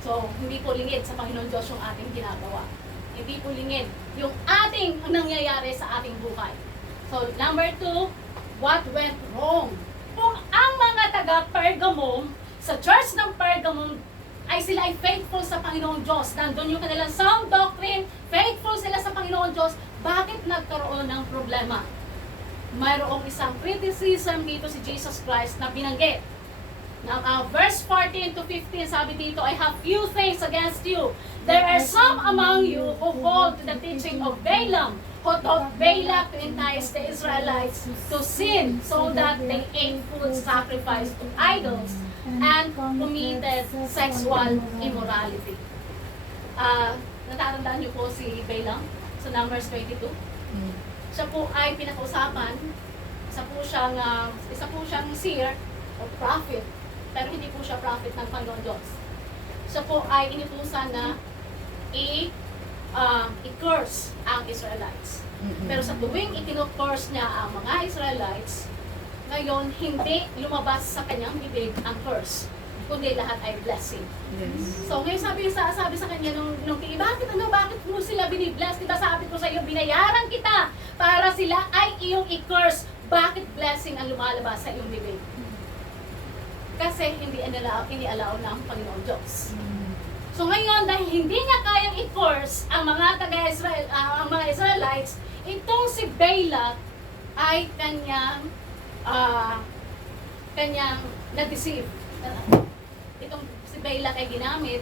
So, hindi po lingid sa Panginoon Diyos yung ating ginagawa. Hindi po lingid yung ating nangyayari sa ating buhay. So, number 2, what went wrong? Kung ang mga taga-Pergamum, sa church ng Pergamum, ay sila ay faithful sa Panginoong Diyos. Nandun yung kanilang sound doctrine, faithful sila sa Panginoong Diyos, bakit nagkaroon ng problema? Mayroong isang criticism dito si Jesus Christ na binanggit. Now, verse 14 to 15, sabi dito, I have few things against you. There are some among you who hold to the teaching of Balaam, who taught Balak to entice the Israelites to sin so that they ate food sacrificed to idols and committed sexual immorality. Natatandaan niyo po si Balaam sa Numbers 22? Siya po ay pinag-usapan, isa po siyang seer o prophet, pero hindi po siya prophet ng Panginoon Diyos. Siya po ay inutusan na i-curse ang Israelites. Pero sa tuwing itinukurse niya ang mga Israelites, ngayon hindi lumabas sa kanyang bibig ang curse, kundi lahat ay blessing. Yes. So ngayon sabi sa kanya nung bakit mo sila binibless? Diba sabi ko sa iyo, binayaran kita para sila ay iyong i-curse. Bakit blessing ang lumalabas sa iyong bibig? Kasi hindi inialaw ng Panginoon Diyos. So ngayon, dahil hindi niya kayang i-force ang mga taga-Israel, ang mga Israelites, itong si Balak ay kanyang na-deceive. Itong si Balak ay ginamit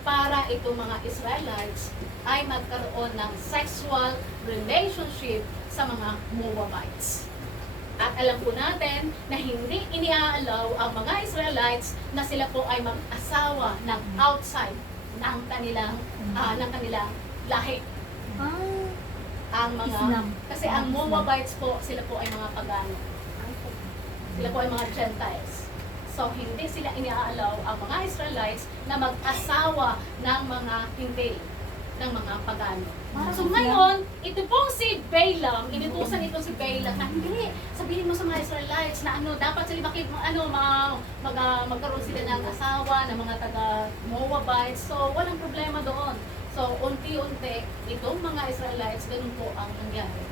para itong mga Israelites ay magkaroon ng sexual relationship sa mga Moabites. At alam po natin na hindi iniaalaw ang mga Israelites na sila po ay mag-asawa ng outside ng kanilang lahi. Ang mga Islam. kasi ang Moabites po, sila po ay mga pagano. Sila po ay mga Gentiles. So hindi sila iniaalaw ang mga Israelites na mag-asawa ng mga hindi ng mga pagano. So ngayon, ito pong si Balaam, inutusan ito si Balaam na hindi, sabihin mo sa mga Israelites na dapat sila magkaroon sila ng asawa, ng mga taga Moabites. So walang problema doon. So unti-unti, itong mga Israelites, ganun po ang nangyari.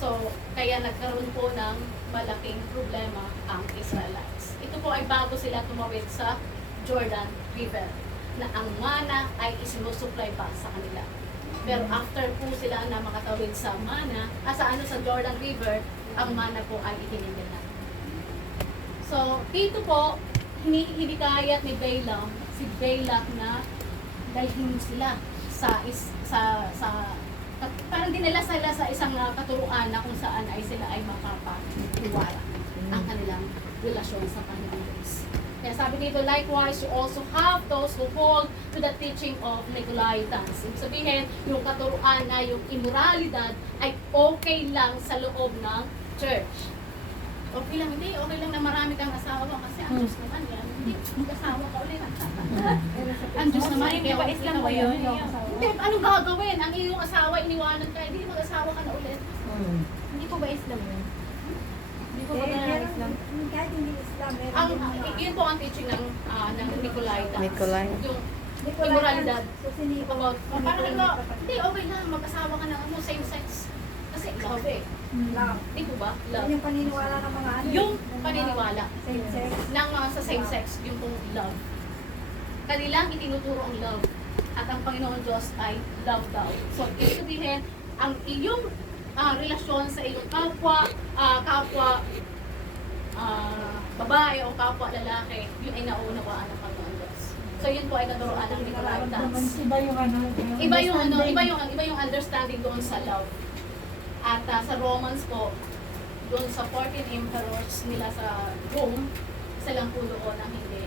So kaya nagkaroon po ng malaking problema ang Israelites. Ito po ay bago sila tumawid sa Jordan River, na ang mana ay isinusupply pa sa kanila. Pero after po sila na makatawid sa sa Jordan River, ang mana po ay itinigil na. So, dito po, hinikayat ni Balaam, si Balak na dalhin sila parang dinala sila sa isang katuruan na kung saan ay sila ay mapapatiwala ang kanilang relasyon sa Panginoon Diyos. Kaya sabi dito, likewise, you also have those who hold to the teaching of Nicolaitans. Ibig sabihin, yung katuruan na yung immoralidad ay okay lang sa loob ng church. Okay lang, hindi. Okay lang na marami kang asawa kasi ang Diyos naman yan. Hindi, mag-asawa ka ulit. Ang Diyos naman, Hindi ba Islam mo yun? Hindi, anong gagawin? Ang iyong asawa, iniwanan ka, hindi mag-asawa ka na ulit. Hindi po ba Islam yun? Hindi po ba ganun Islam? Kahit hindi Islam, Ang, yun po ang teaching ng Nicolaitans. Nicolai. Yung immoralidad. So, sinipo. About, parang hindi, okay lang, mag-asawa ka na, same sex. Kasi love eh. Love. Di po ba? Yan Love. yung paniniwala ng mga ano. Yung ng mga paniniwala Same sex. ng mga sa same sex, yung pong love. Kanilang itinuturo ang love. At ang Panginoon Diyos ay love daw. So, ibig sabihin, ang iyong relasyon sa iyong kapwa babae o kapwa lalaki, yun ay naunawaan ng Panginoon Diyos. So, yun po ay katuruan ng Nicolaitans. Iba yung ano. Iba yung understanding doon sa love. At sa Romans po, doon sa 14 emperors nila sa Rome, isa lang po doon ang hindi,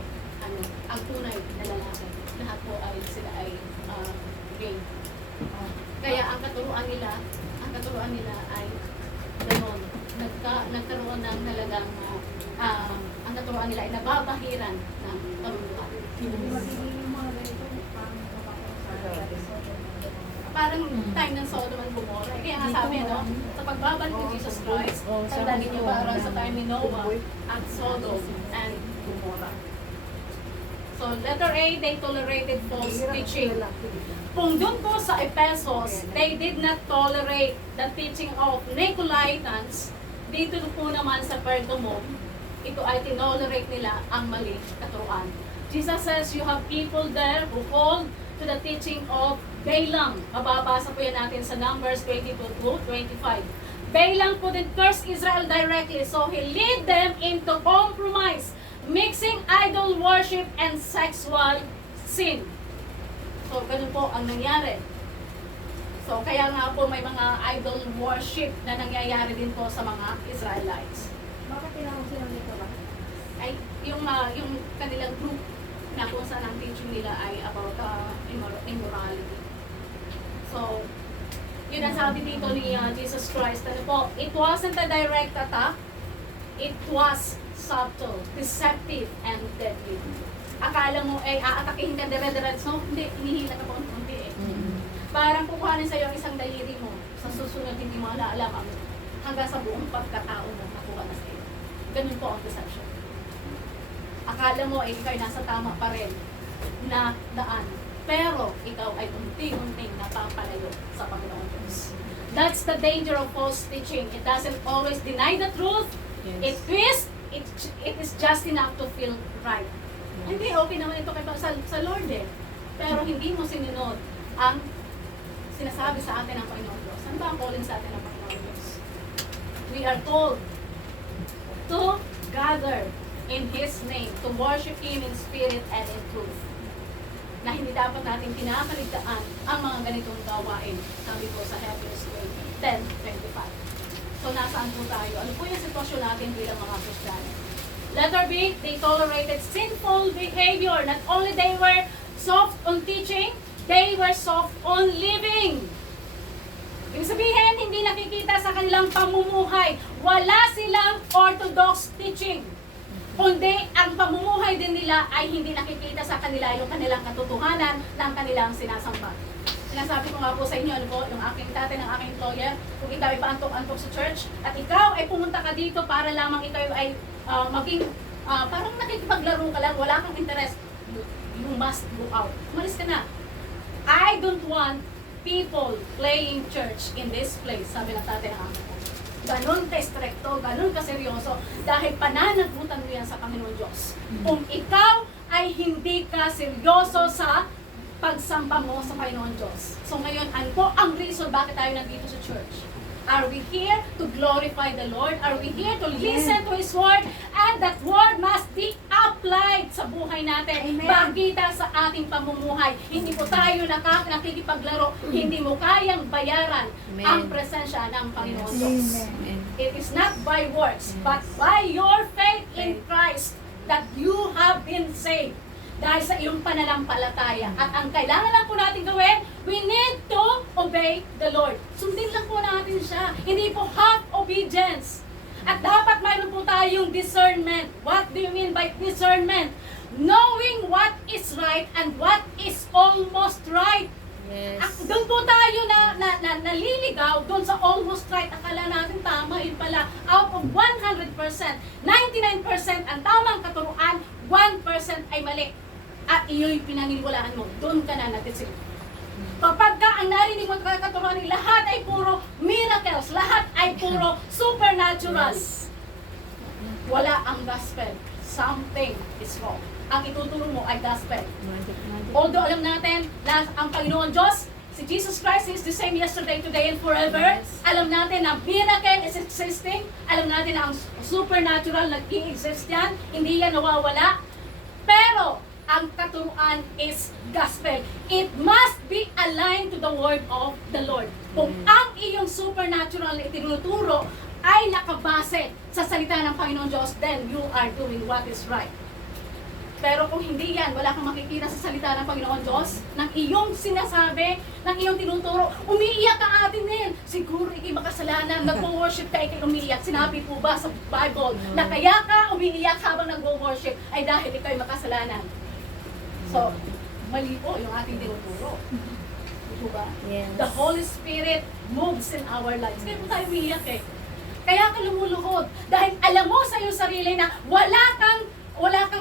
ang tunay na lalaki. Lahat po ay sila ay gay. Kaya ang katuruan nila ay gano'n. Nagkaroon ng talagang, ang katuruan nila ay nababahiran ng pamumuhay. Magiging yung mga ganito. Parang time ng Sodom and Gomorrah. Kaya nga sabi, no, sa pagbabalik ni Jesus Christ, tandaan niyo parang sa time ni Noah at Sodom and Gomorrah. So, letter A, they tolerated false teaching. Kung doon po sa Ephesus, they did not tolerate the teaching of Nicolaitans, dito po naman sa Pergamum, ito ay tinolerate nila ang mali katuruan. Jesus says, you have people there who hold to the teaching of Balaam. Mababasa po yan natin sa Numbers 22-25. Balaam couldn't curse Israel directly, so he led them into compromise, mixing idol worship and sexual sin. So, ganun po ang nangyari. So, kaya nga po may mga idol worship na nangyayari din po sa mga Israelites. Bakit tinawag sila nito ba? Ay, yung kanilang group na kung saan ang teaching nila ay about immorality. So, yun ang sabi dito ni Jesus Christ. Ano po, it wasn't a direct attack. It was subtle, deceptive, and deadly. Akala mo, aatakihin ka dire-diretso. Hindi, hinihila ka pa unti eh. Parang kukuhanin sa'yo ang isang daliri mo. Sa susunod, hindi mo alam hanggang sa buong pagkatao mo nakuha na sa'yo. Ganun po ang deception. Akala mo, ikaw ay nasa tama pa rin na daan. pero ikaw ay unti-unting napapalayo sa Panginoon Diyos. That's the danger of false teaching. It doesn't always deny the truth. It is just enough to feel right. Hindi, okay naman ito kay sa Lord eh. Pero hindi mo sinunod ang sinasabi sa atin ng Panginoon Diyos. Ano ba ang calling sa atin ng Panginoon Diyos? We are told to gather in His name, to worship Him in spirit and in truth. Na hindi dapat natin pinakaligtaan ang mga ganitong gawain. Sabi ko sa Hebrews 10:25. So nasaan po tayo? Ano po yung sitwasyon natin bilang mga Kristiyano? Letter B, they tolerated sinful behavior. Not only they were soft on teaching, they were soft on living. Ibig sabihin, hindi nakikita sa kanilang pamumuhay. Wala silang orthodox teaching. Kundi ang pamumuhay din nila ay hindi nakikita sa kanila yung kanilang katotohanan ng kanilang sinasamba. Sinasabi ko nga po sa inyo, ano po, yung aking tatay ng aking employer, kung ikaw ay paantok-antok sa church, at ikaw ay pumunta ka dito para lamang ikaw ay maging, parang nakikipaglaro ka lang, wala kang interest, you must go out. Umalis ka na. I don't want people playing church in this place, sabi ng tatay ng aking employer. Ganon ka-stricto, ganon ka-seryoso, dahil pananagutan mo yan sa Panginoon Diyos. Kung ikaw ay hindi ka seryoso sa pagsamba mo sa Panginoon Diyos. So ngayon, ano po ang reason bakit tayo nandito sa church? Are we here to glorify the Lord? Are we here to listen to His Word? And that Word must be applied sa buhay natin. Bagita sa ating pamumuhay. Hindi po tayo nakikipaglaro. Hindi mo kayang bayaran ang presensya ng Panginoon Diyos. It is not by works, but by your faith in Christ that you have been saved. Dahil sa iyong pananampalataya. At ang kailangan lang po natin gawin, we need to obey the Lord. Sundin lang po natin siya. Hindi po half obedience. At dapat mayroon po tayong discernment. What do you mean by discernment? Knowing what is right and what is almost right. Yes. Doon po tayo naliligaw doon sa almost right. Akala natin tama, yun pala. Out of 100%, 99% ang tamang katuruan, 1% ay mali. At iyo'y pinaniniwalaan mo, doon ka na natisig. Kapag ka ang narinig mo at katuruan, lahat ay puro miracles, lahat ay puro supernatural. Wala ang gospel. Something is wrong. Ang ituturo mo ay gospel. Although alam natin na ang Panginoon Diyos, si Jesus Christ is the same yesterday, today, and forever. Yes. Alam natin na miracle is existing. Alam natin na ang supernatural nag-i-exist yan. Hindi yan nawawala. Pero, ang katuruan is gospel. It must be aligned to the word of the Lord. Kung ang iyong supernatural na itinuturo ay nakabase sa salita ng Panginoon Diyos, then you are doing what is right. Pero kung hindi yan, wala kang makikita sa salita ng Panginoon Diyos, ng iyong sinasabi, ng iyong tinuturo, umiiyak ka atin din. Siguro ikay makasalanan, nag-worship ka, ikay umiiyak. Sinabi po ba sa Bible na kaya ka umiiyak habang nag-worship ay dahil ikay makasalanan? So, mali po yung ating tinuturo. Ito ba? Yes. The Holy Spirit moves in our lives. Kaya po tayo umiiyak eh. Kaya ka lumuluhod. Dahil alam mo sa iyong sarili na wala kang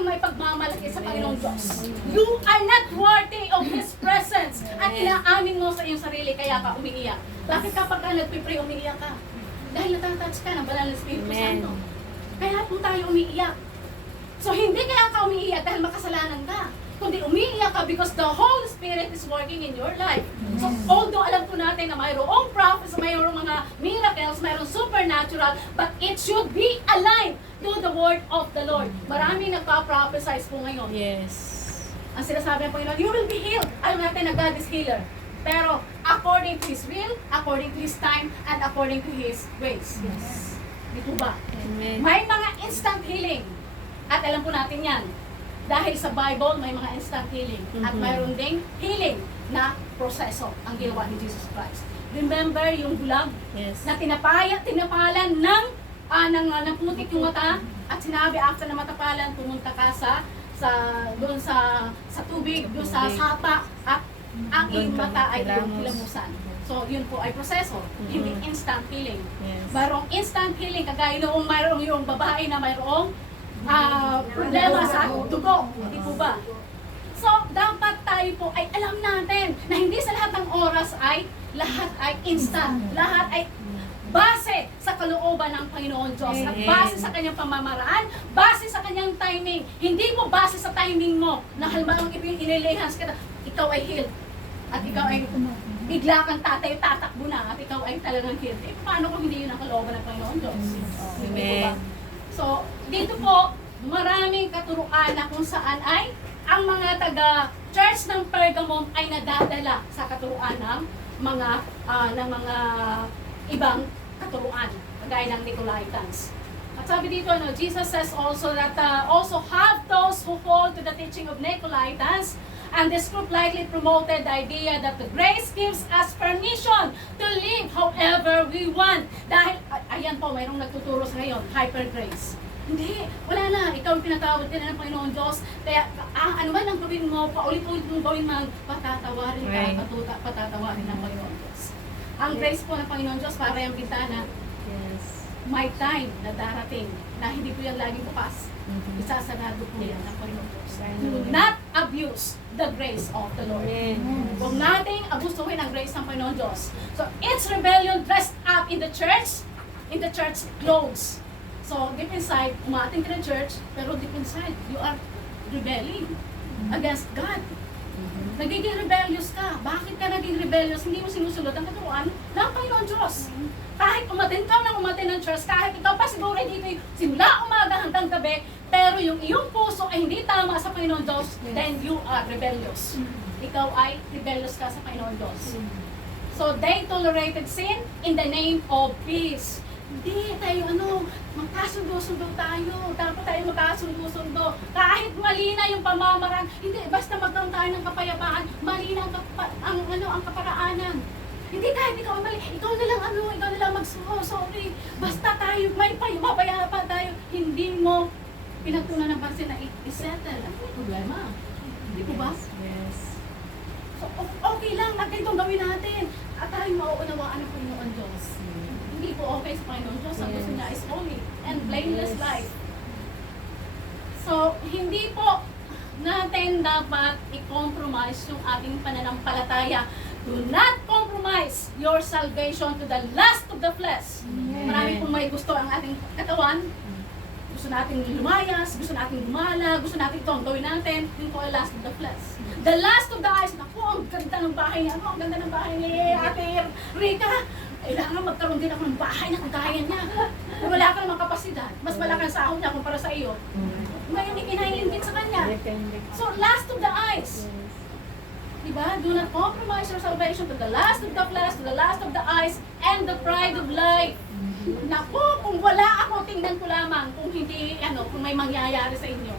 may pagmamalaki sa Panginoong Diyos. You are not worthy of His presence. At inaamin mo sa iyong sarili, kaya ka umiiyak. Bakit kapag ka nagpipray, umiiyak ka? Dahil natatouch ka ng banal na Espiritu Santo. Kaya po tayo umiiyak. So hindi kaya ka umiiyak dahil makasalanan ka. Kundi umiiyak ka because the Holy Spirit is working in your life. So although alam po natin na mayroong prophets, mayroong mga miracles, mayroong supernatural, but it should be aligned to the word of the Lord. Maraming nagpa-prophesize po ngayon. Yes. Ang sinasabi ng Panginoon, you will be healed. Alam natin na God is healer. Pero according to His will, according to His time, and according to His ways. Yes. Di po ba? Amen. May mga instant healing. At alam po natin yan. Dahil sa Bible, may mga instant healing. At mayroon ding healing na proseso ang ginawa ni Jesus Christ. Remember yung bulag Yes. na tinapalan ng putik yung mata at sinabi after na matapalan, pumunta ka doon sa tubig, doon sa sapa at ang iyong mata ay iyong kilamusan. So, yun po ay proseso, hindi instant healing. Yes. Mayroong instant healing, kagaya noong mayroong yung babae na mayroong problema sa dugo. Hindi po ba? So, dapat tayo po ay alam natin na hindi sa lahat ng oras ay lahat ay instant, lahat ay base sa kalooban ng Panginoon Diyos at base sa kanyang pamamaraan, base sa kanyang timing. Hindi mo base sa timing mo na halimbawa inilehans kita, ikaw ay healed at ikaw ay bigla kang tatakbo na at ikaw ay talagang healed. Eh, paano kung hindi yun ang kalooban ng Panginoon Diyos? Hindi po ba? So, dito po, maraming katuruan na kung saan ay ang mga taga-church ng Pergamum ay nadadala sa katuruan ng mga ibang katuruan, kagaya ng Nicolaitans. At sabi dito, Jesus says also that also have those who fall to the teaching of Nicolaitans, and this group likely promoted the idea that the grace gives us permission to live however we want. Dahil, ayan po, mayroong nagtuturo sa ngayon, hyper grace. Hindi, wala na. Ikaw ang pinatawad ka na ng Panginoon Diyos. Kaya, ano man ang gawin mo, paulit-ulit mong gawin man, patatawarin ka, patatawarin ng Panginoon Diyos. Ang grace po ng Panginoon Diyos, para yung bintana, may time na darating na hindi po yan laging bukas. Isasarado po yan ng Panginoon Diyos. Do not abuse the grace of the Lord. Huwag nating abusuhin ang grace ng Panginoon Diyos. So, it's rebellion dressed up in the church clothes. So, deep inside, umating ka ng church, pero deep inside, you are rebelling against God. Nagiging rebellious ka. Bakit ka naging rebellious? Hindi mo sinusunod ang katuruan ng Panginoon Diyos. Kahit umatin ka ng church, kahit ikaw pa siguro dito simula umaga hanggang gabi, pero yung iyong puso ay hindi tama sa Panginoon Diyos, then you are rebellious. Ikaw ay rebellious ka sa Panginoon Diyos. So they tolerated sin in the name of peace. Hindi tayo magkasundo-sundo tayo. Dapat tayo magkasundo-sundo. Kahit mali na yung pamamaraan, hindi basta magkaroon tayo ng kapayapaan, mali na ang kaparaanan. Hindi kahit ikaw mali, ikaw na lang sorry. Basta tayo may mapayapa tayo. Hindi mo pinagtunan ng pansin na i-settle. Ano yung problema? Hindi po ba? Yes. So, okay lang na ganitong gawin natin. At tayo mauunawaan ng Panginoon Diyos. Hindi po okay sa Panginoon Diyos. Ang gusto niya is holy and blameless life. So, hindi po natin dapat i-compromise yung ating pananampalataya. Do not compromise your salvation to the lust of the flesh. Marami pong may gusto ang ating katawan. Gusto natin lumayas, gusto natin gumala, gusto natin ito ang gawin natin. Yung po ay lust of the flesh. The lust of the eyes. Naku, ang ganda ng bahay niya. Ang ganda ng bahay ni Ate Rica. Kailangan magkaroon din ako ng bahay na kagaya niya. Kung wala ka namang kapasidad, mas malaki ang sahod niya kumpara sa iyo. Ngayon, inahiingit sa kanya. So, lust of the eyes. Diba? Do not compromise your salvation to the lust of the flesh, to the lust of the eyes, and the pride of life. Naku, kung wala ako, tingnan ko lamang kung hindi, kung may mangyayari sa inyo.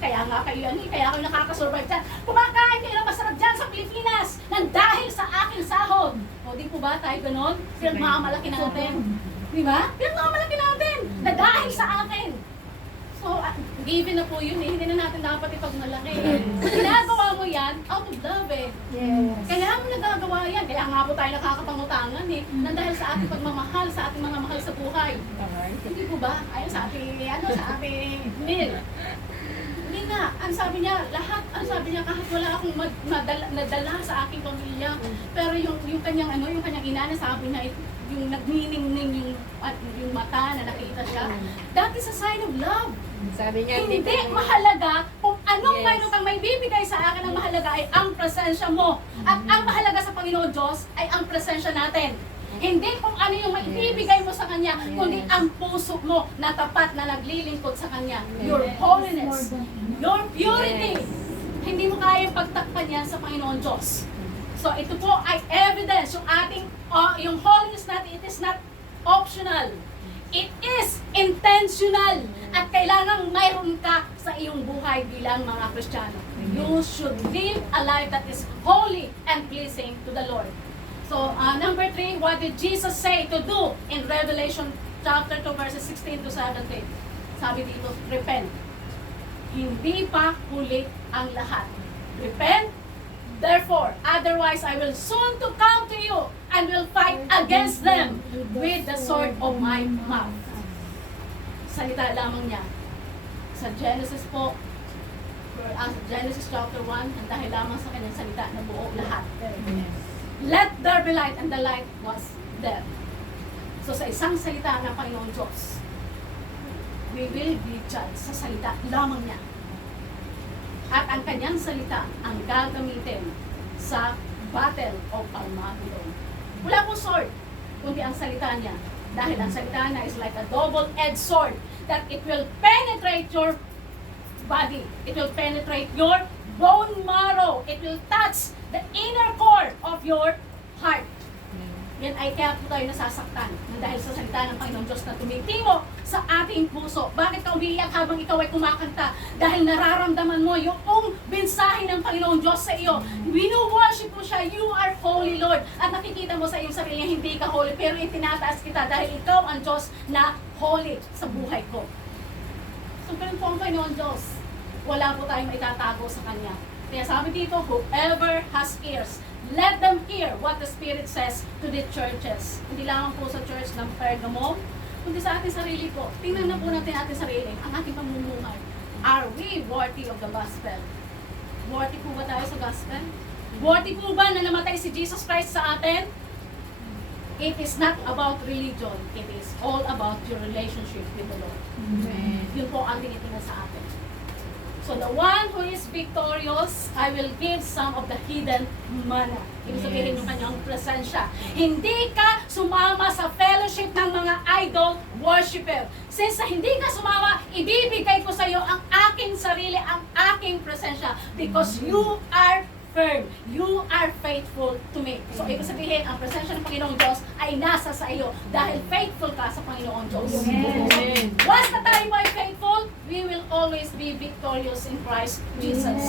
Kaya kayo nakakasurvive dyan. Kumakain kayo ng masarap dyan sa Pilipinas nang dahil sa aking sahod. O, di po ba tayo ganon? Pinagmamalaki natin. Di ba? Pinagmamalaki natin na dahil sa akin. So, given na po yun Hindi na natin dapat ipagmalaki. Ginagawa mo yan out of love Yes. Kaya mo nagagawa yan. Kaya nga po tayo nakakapangutangan nang dahil sa ating pagmamahal, sa ating mga mahal sa buhay. Hindi po ba? Ayun sa ating Neil. Hindi nga. Ang sabi niya, kahit wala akong nadala sa aking pamilya, pero yung kanyang ina, sabi niya, yung nagniningning yung mata na nakita siya, that is a sign of love. Sabi niya, Hindi mahalaga kung anong mayroon kang may bibigay sa akin. Ang mahalaga ay ang presensya mo. At ang mahalaga sa Panginoon Diyos ay ang presensya natin. Hindi kung ano yung maibibigay mo sa Kanya, kundi ang puso mo na tapat na naglilingkod sa Kanya. Your holiness, your purity. Hindi mo kayang pagtakpan yan sa Panginoon Diyos. So ito po ay evidence. Yung holiness natin, it is not optional. It is intentional. At kailangan mayroon ka sa iyong buhay bilang mga Kristiyano. You should live a life that is holy and pleasing to the Lord. So, number 3, what did Jesus say to do in Revelation chapter 2, verses 16 to 17? Sabi dito, repent. Hindi pa huli ang lahat. Repent, therefore, otherwise I will soon to come to you and will fight against them with the sword of my mouth. Salita lamang niya. Sa Genesis po, Genesis chapter 1, ang dahil lamang sa kanyang salita na buo lahat. Let there be light, and the light was there. So sa isang salita ng Panginoon Diyos, we will be judged sa salita lamang niya. At ang kanyang salita ang gagamitin sa battle of Armageddon. Wala pong sword, kundi ang salita niya. Dahil ang salita niya is like a double-edged sword that it will penetrate your body. It will penetrate your bone marrow. It will touch the inner core of your heart. Yan ay kaya po tayo nasasaktan dahil sa salita ng Panginoong Diyos na tumitimo sa ating puso. Bakit ka umiiyak habang ikaw ay kumakanta? Dahil nararamdaman mo yung mensahe ng Panginoong Diyos sa iyo. Wino-worship mo siya, you are holy Lord. At nakikita mo sa iyong sarili, hindi ka holy, pero itinataas kita dahil ikaw ang Diyos na holy sa buhay ko. So, ganun po ang Panginoong Diyos. Wala po tayong maitatago sa Kanya. Kaya sabi dito, whoever has ears, let them hear what the Spirit says to the churches. Hindi lamang po sa church ng Pergamum, kundi sa ating sarili po. Tingnan na po natin ating sarili, ang ating pamumuhay. Are we worthy of the gospel? Worthy po ba tayo sa gospel? Worthy po ba na namatay si Jesus Christ sa atin? It is not about religion. It is all about your relationship with the Lord. Yun po ang tinitingnan sa atin. So the one who is victorious, I will give some of the hidden manna. Ibig sabihin yung kanyang presensya. Hindi ka sumama sa fellowship ng mga idol worshiper. Since hindi ka sumama, ibibigay ko sa iyo ang aking sarili, ang aking presensya. Because you are firm. You are faithful to me. So, ibig sabihin, ang presensya ng Panginoong Diyos ay nasa sa iyo dahil faithful ka sa Panginoong Diyos. Amen. Once na tayo ay faithful, we will always be victorious in Christ Jesus.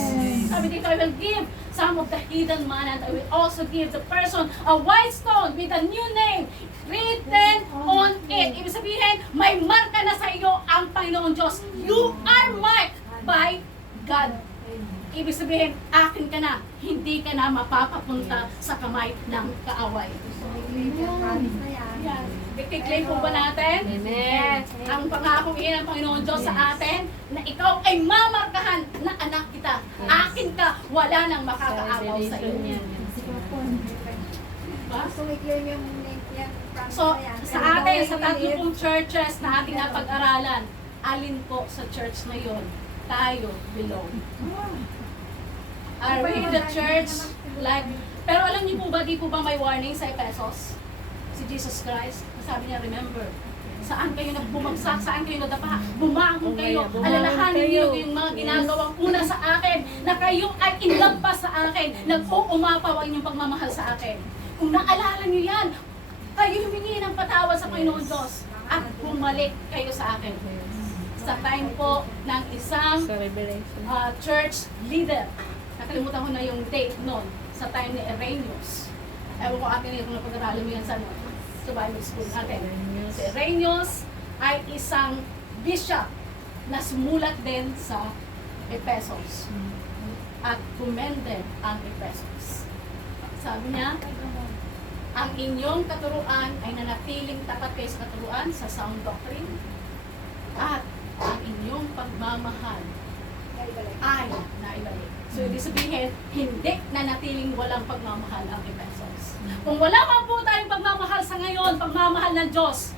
Sabi dito, I will give some of the hidden manna, and I will also give the person a white stone with a new name written on it. Ibig sabihin, may marka na sa iyo ang Panginoong Diyos. You are marked by God. Ibig sabihin, akin ka na, hindi ka na mapapapunta sa kamay ng kaaway. Yan. Claim po ba natin? Amen. Ang pangakong iyan ng Panginoon Diyos sa atin, na ikaw ay mamarkahan na anak kita. Akin ka, wala nang makakaagaw sa iyo. Diba? So, sa atin, sa tatlo pong churches na ating napag-aralan, alin po sa church na yon tayo belong? Are we the church? Like, pero alam niyo po ba, di po ba may warning sa Ephesus? Si Jesus Christ, sabi niya, remember, saan kayo bumagsak, saan kayo nadapa, bumangon kayo, alalahanin niyo yung mga ginagawang una sa akin, na kayo ay inlampas sa akin, nag-uumapaw ang inyong pagmamahal sa akin. Kung naalala niyo yan, kayo humingi ng patawad sa Panginoon Diyos at bumalik kayo sa akin. Sa time po ng isang Sa Revelation. church leader, nakalimutan ko na yung date noon, sa time ni Irenaeus. Ewan ko atin yung napag-aralan mo yan sa Bible school natin. Si Irenaeus ay isang bishop na sumulat din sa Ephesus at commended ang Ephesus. Sabi niya, ang inyong katuruan ay nanatiling tapat kayo sa katuruan sa sound doctrine at ang inyong pagmamahal ay naibalik. So, ibig sabihin, hindi nanatiling walang pagmamahal ang Ephesus. Kung wala man po tayong pagmamahal sa ngayon, pagmamahal ng Diyos,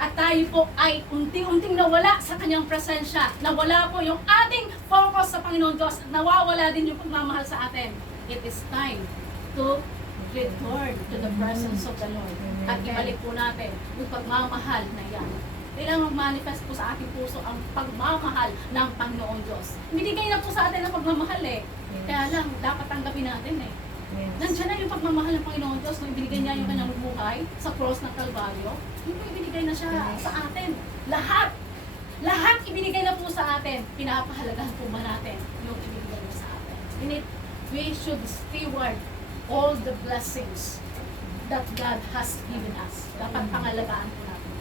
at tayo po ay unting-unting nawala sa kanyang presensya, nawala po yung ating focus sa Panginoon Diyos, at nawawala din yung pagmamahal sa atin, it is time to return to the presence of the Lord. At ibalik po natin yung pagmamahal na yan. Kailangan mag-manifest po sa ating puso ang pagmamahal ng Panginoon Diyos. Binigay na po sa atin ang pagmamahal eh. Kaya lang, dapat tanggapin natin eh. Nandiyan na yung pagmamahal ng Panginoon Diyos nung ibinigay niya yung kanyang buhay sa cross ng Kalbaryo. Yung po ibinigay na siya sa atin. Lahat. Lahat ibinigay na po sa atin. Pinapahalagahan po ba natin yung ibinigay niya sa atin? We should steward all the blessings that God has given us. Dapat pangalagaan po natin.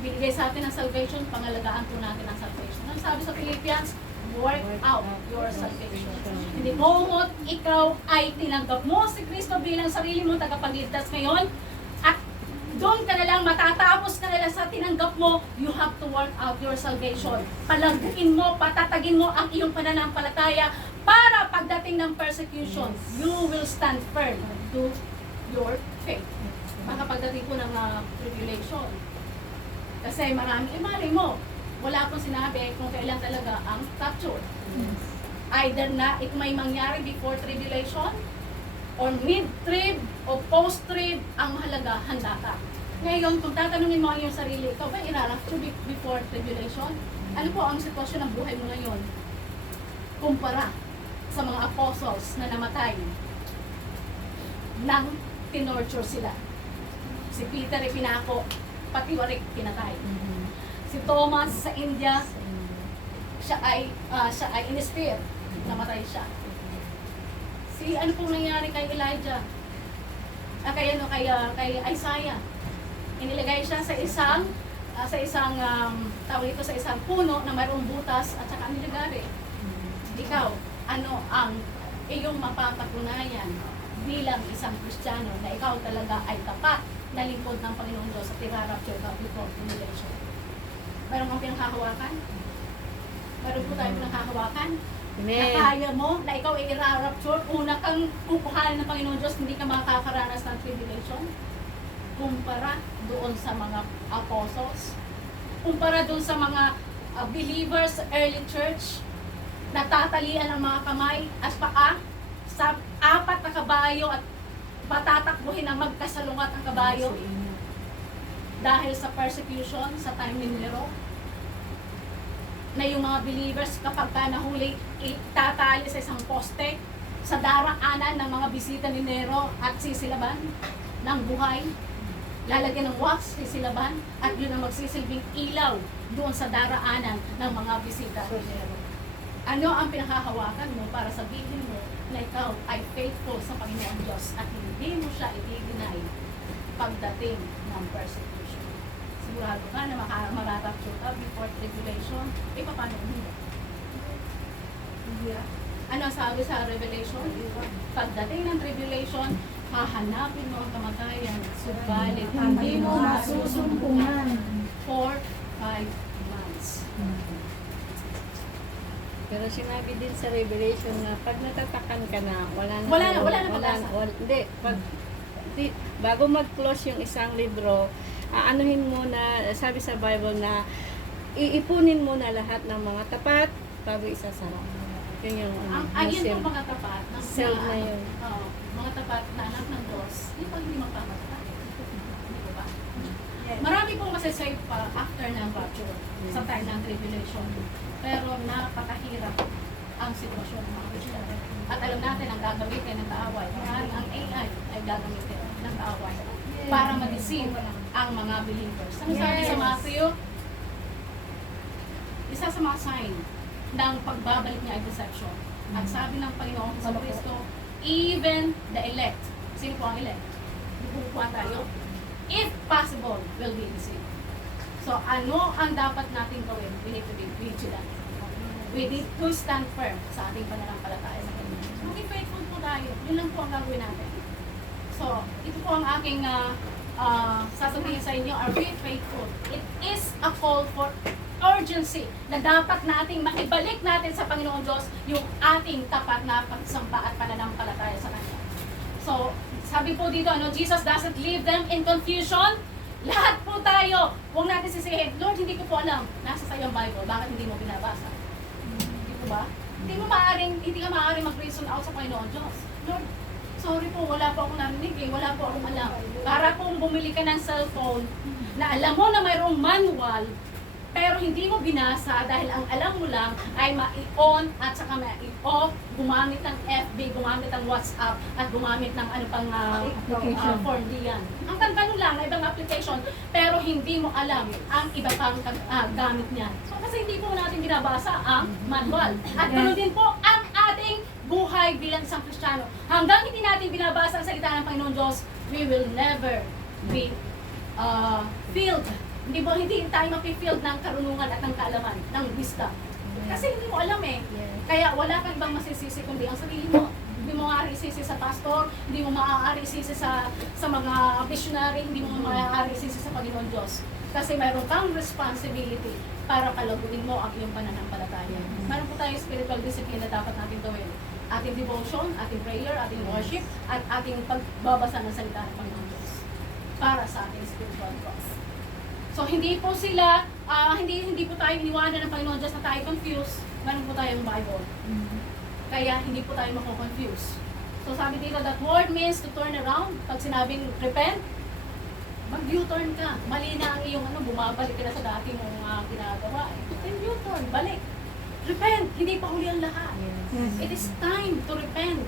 Binigay sa atin ang salvation, pangalagaan po natin ang salvation. Ang sabi sa Philippians, work out your salvation. Hindi mo ikaw ay tinanggap mo si Kristo bilang sarili mo tagapagligtas ngayon, at Doon ka na lang, matatapos ka na lang sa tinanggap mo, you have to work out your salvation. Palagin mo, patatagin mo ang iyong pananampalataya para pagdating ng persecution, you will stand firm to your faith. Pagdating po ng tribulation. Kasi marami, mali mo, wala pong sinabi kung kailan talaga ang rapture. Either na it may mangyari before tribulation, or mid-trib, o post-trib, ang mahalaga, handa ka. Ngayon, kung tatanungin mo ang iyong sarili, ikaw ba irarapture before tribulation? Ano po ang sitwasyon ng buhay mo ngayon? Kumpara sa mga apostles na namatay nang tinorture sila. Si Peter ay pinako, pati warik pinatay. Si Thomas sa India, siya ay in-spear, namatay siya. Ano pong nangyari kay Elijah? Kay Isaiah. Inilagay siya sa isang tawag ito, sa isang puno na mayroong butas at saka nilagari. Ikaw, ano ang iyong mapapatunayan bilang isang Kristiyano na ikaw talaga ay tapat na lingkod ng Panginoong Diyos at irarapture ka before tribulation? Mayroon kang pinanghahawakan? Mayroon po tayo pinanghahawakan? Na kaya mo, na ikaw ay irarapture, una kang kukuhanin ng Panginoon Diyos, hindi ka makakaranas ng tribulation? Kumpara doon sa mga apostles, kumpara doon sa mga believers sa early church, natatalian ang mga kamay at paa sa 4 na kabayo at patatakbuhin ang magkasalungat ang kabayo dahil sa persecution sa time ni Nero, na yung mga believers kapag ka nahuli, itatali sa isang poste sa daraanan ng mga bisita ni Nero at sisilaban ng buhay. Lalagyan ng wax, sisilaban, at yun ang magsisilbing ilaw doon sa daraanan ng mga bisita ni Nero. Ano ang pinakahawakan mo para sabihin mo na ikaw ay faithful sa Panginoon Diyos at hindi mo siya i-deny pagdating ng persecution? Sigurado ka na mararapture ka before tribulation, paano hindi? Ano sabi sa Revelation? Pagdating ng tribulation, hahanapin mo ang kamatayan, subalit hindi mo masusumpungan for 5 months. Pero sinabi din sa Revelation na pag natatakan ka na, wala na pag-asa. Bago mag-close yung isang libro, aanuhin mo na, sabi sa Bible na iipunin mo na lahat ng mga tapat bago isasara. Yun yung Ayun po mga tapat ng seal na yun. mga tapat na anak ng Diyos, yung pag hindi magpamatay. Hindi ko ba? Marami pong masasave pa after ng rapture sa time ng tribulation. Pero napakahirap ang sitwasyon ng mga Christian. At alam natin ang gagamitin ng kaaway. Maaaring ang AI ay gagamitin ng kaaway para ma-deceive ang mga believers. Ang sabi sa Matthew, isa sa mga sign ng pagbabalik niya ay deception. At sabi ng Panginoon sa Kristo, even the elect, sino po ang elect? Bukuha tayo. If possible, will be deceived. So, ano ang dapat natin gawin? We need to be vigilant. We need to stand firm sa ating pananampalataya sa Kanya. Maging faithful po tayo. Yun lang po ang gagawin natin. So, ito po ang aking sasabihin sa inyo, are we faithful? It is a call for urgency na dapat nating maibalik natin sa Panginoon Diyos yung ating tapat na pagsamba at pananampalataya sa Kanya. So, sabi po dito, Jesus doesn't leave them in confusion. Lahat po tayo, huwag natin sisihin, Lord, hindi ko po alam. Nasa sa iyong Bible, bakit hindi mo binabasa? Hindi po ba? Hindi ka maaaring mag-reason out sa Panginoon Diyos. Lord, sorry po, wala po akong narinig, wala po akong alam. Para pong bumili ka ng cellphone na alam mo na mayroong manual, pero hindi mo binasa dahil ang alam mo lang ay ma-on at saka ma-off, gumamit ng FB, gumamit ng WhatsApp, at gumamit ng ano pang form diyan. Ang tanong lang na ibang application, pero hindi mo alam ang iba pang gamit niyan. So kasi hindi po natin binabasa ang manual. At ganoon din po ang ating buhay bilang isang Kristiyano. Hanggang hindi natin binabasa ang salita ng Panginoon Diyos, we will never be filled. Hindi tayo mapifield ng karunungan at ng kaalaman, ng wisdom. Kasi hindi mo alam eh. Kaya wala kang ibang masisisi kundi ang sarili mo. Hindi mo maaari isisi sa pastor, hindi mo maaari isisi sa mga missionary, hindi mo maaari isisi sa Panginoon Diyos. Kasi mayroon kang responsibility para palaguin mo ang iyong pananampalataya. Mayroon po tayong spiritual discipline na dapat natin gawin. Ating devotion, ating prayer, ating worship, at ating pagbabasa ng salita ng Panginoon Diyos para sa ating spiritual growth. So hindi po sila, hindi po tayo iniwanan ng Panginoon Diyos na tayo confused. Meron po tayong Bible. Kaya hindi po tayo mako-confuse. So sabi dito, that word means to turn around. Pag sinabing repent, mag-U-turn ka. Mali na ang iyong bumabalik ka na sa dati mong ginagawa. Then U-turn, balik. Repent, hindi pa huli ang lahat. It is time to repent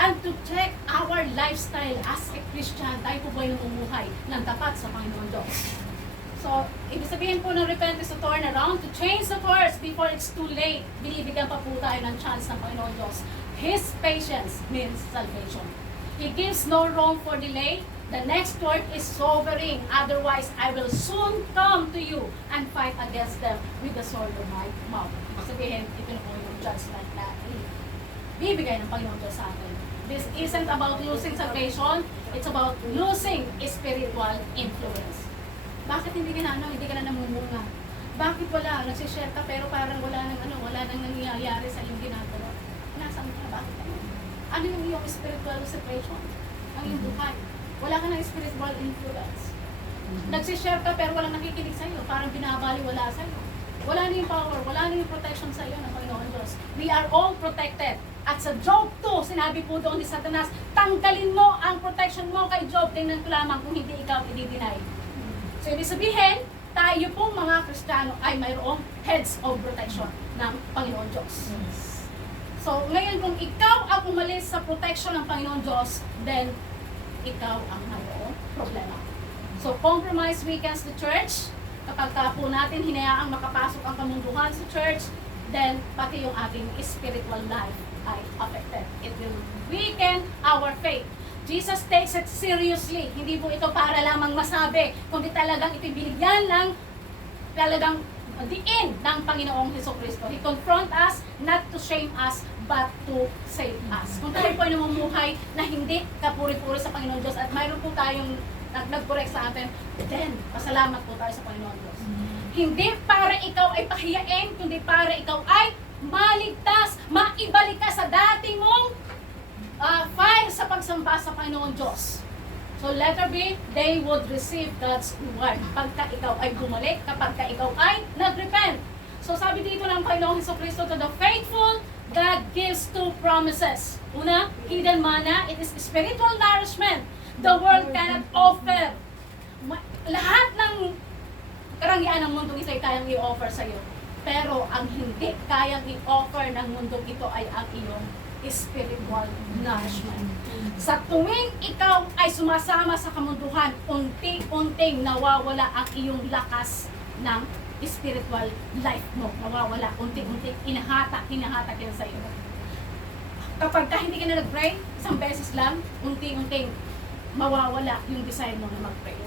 and to check our lifestyle as a Christian. Tayo po ba'y namumuhay ng tapat sa Panginoon Diyos? So, ibig sabihin po ng repent is to turn around, to change the course before it's too late. Binibigyan pa po tayo ng chance ng Panginoon Diyos. His patience means salvation. He gives no room for delay. The next word is sobering. Otherwise, I will soon come to you and fight against them with the sword of my mouth. Ibig sabihin, ito na po yung judgment na bibigay ng Panginoon Diyos sa atin. This isn't about losing salvation. It's about losing spiritual influence. Bakit hindi ka na namumunga? Bakit wala? Nagsishare ka pero parang wala nang nangyayari sa iyong ginagawa. Nasaan ka? Bakit ano yung iyong spiritual situation? Ang iyong buhay. Wala ka ng spiritual influence. Nagsishare ka pero walang nakikinig sa iyo. Parang binabaliwala sa iyo. Wala na yung power, wala na yung protection sa iyo ng Panginoon Diyos. We are all protected. At sa Job 2, sinabi po doon ni Satanas, tanggalin mo ang protection mo kay Job. Tingnan ko lamang kung hindi ikaw i-deny. So, ibig sabihin, tayo pong mga Kristiyano ay mayroong heads of protection ng Panginoon Diyos. So, ngayon kung ikaw ang umalis sa protection ng Panginoon Diyos, then ikaw ang mayroong problema. So, compromise weakens the church. Kapag po natin hinayaang makapasok ang kamunduhan sa church, then pati yung ating spiritual life ay affected. It will weaken our faith. Jesus takes it seriously. Hindi po ito para lamang masabi, kundi talagang ito binigyan ng talagang diin ng Panginoong Hesukristo. He confront us, not to shame us, but to save us. Kung tayo po ay namumuhay na hindi kapuri-puri sa Panginoon Diyos at mayroon po tayong nag-correct sa atin, then pasalamat po tayo sa Panginoon Diyos. Hindi para ikaw ay pahiyain, kundi para ikaw ay maligtas, maibalik ka sa dati mong fire sa pagsamba sa Panginoon Diyos. So letter B, they would receive God's reward pagka ikaw ay bumalik, kapag ikaw ay nag-repent. So sabi dito ng Panginoong Hesukristo, to the faithful, God gives two promises. Una, hidden manna, it is spiritual nourishment. The world cannot offer. Lahat ng karangyaan ng mundo ito ay kayang i-offer sa iyo. Pero ang hindi kayang i-offer ng mundo ito ay ang iyong spiritual nourishment. Sa tuwing ikaw ay sumasama sa kamunduhan, unti-unting nawawala ang iyong lakas ng spiritual life mo. Nawawala, unti-unting hinahatak yan sa iyo. Kapag hindi ka na nag-pray, isang beses lang, unti-unting mawawala yung desire mo na mag-pray.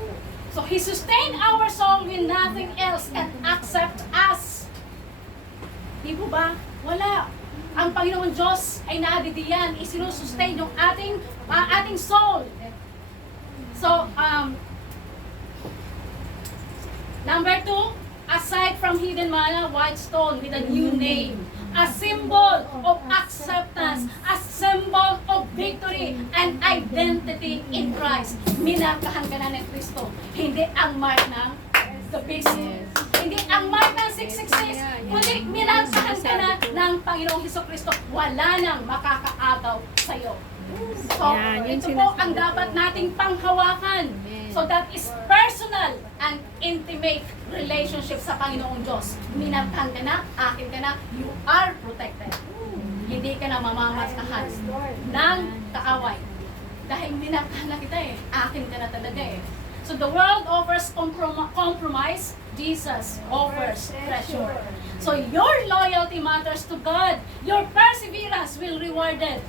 So, He sustained our soul when nothing else can accept us. Di po ba? Wala. Ang Panginoon Diyos ay naadidiyan, isinusustain yung ating soul. So, number 2, aside from hidden manna, white stone with a new name. A symbol of acceptance, a symbol of victory and identity in Christ. Minarkahan ka na ng Kristo. Hindi ang mark ng the beast. Hindi ang mark ng 666. Kundi minarkahan ka na ng Panginoong Hesukristo. Wala nang makakaagaw sa iyo. So, ito po ang dapat nating panghawakan. So that is personal and intimate relationship sa Panginoong Diyos. Minarkahan ka na, akin ka na, you are protected. Hindi ka na mamamaskahan ng kaaway. Dahil minarkahan na kita akin ka na talaga So the world offers compromise, Jesus offers treasure. So your loyalty matters to God. Your perseverance will be rewarded.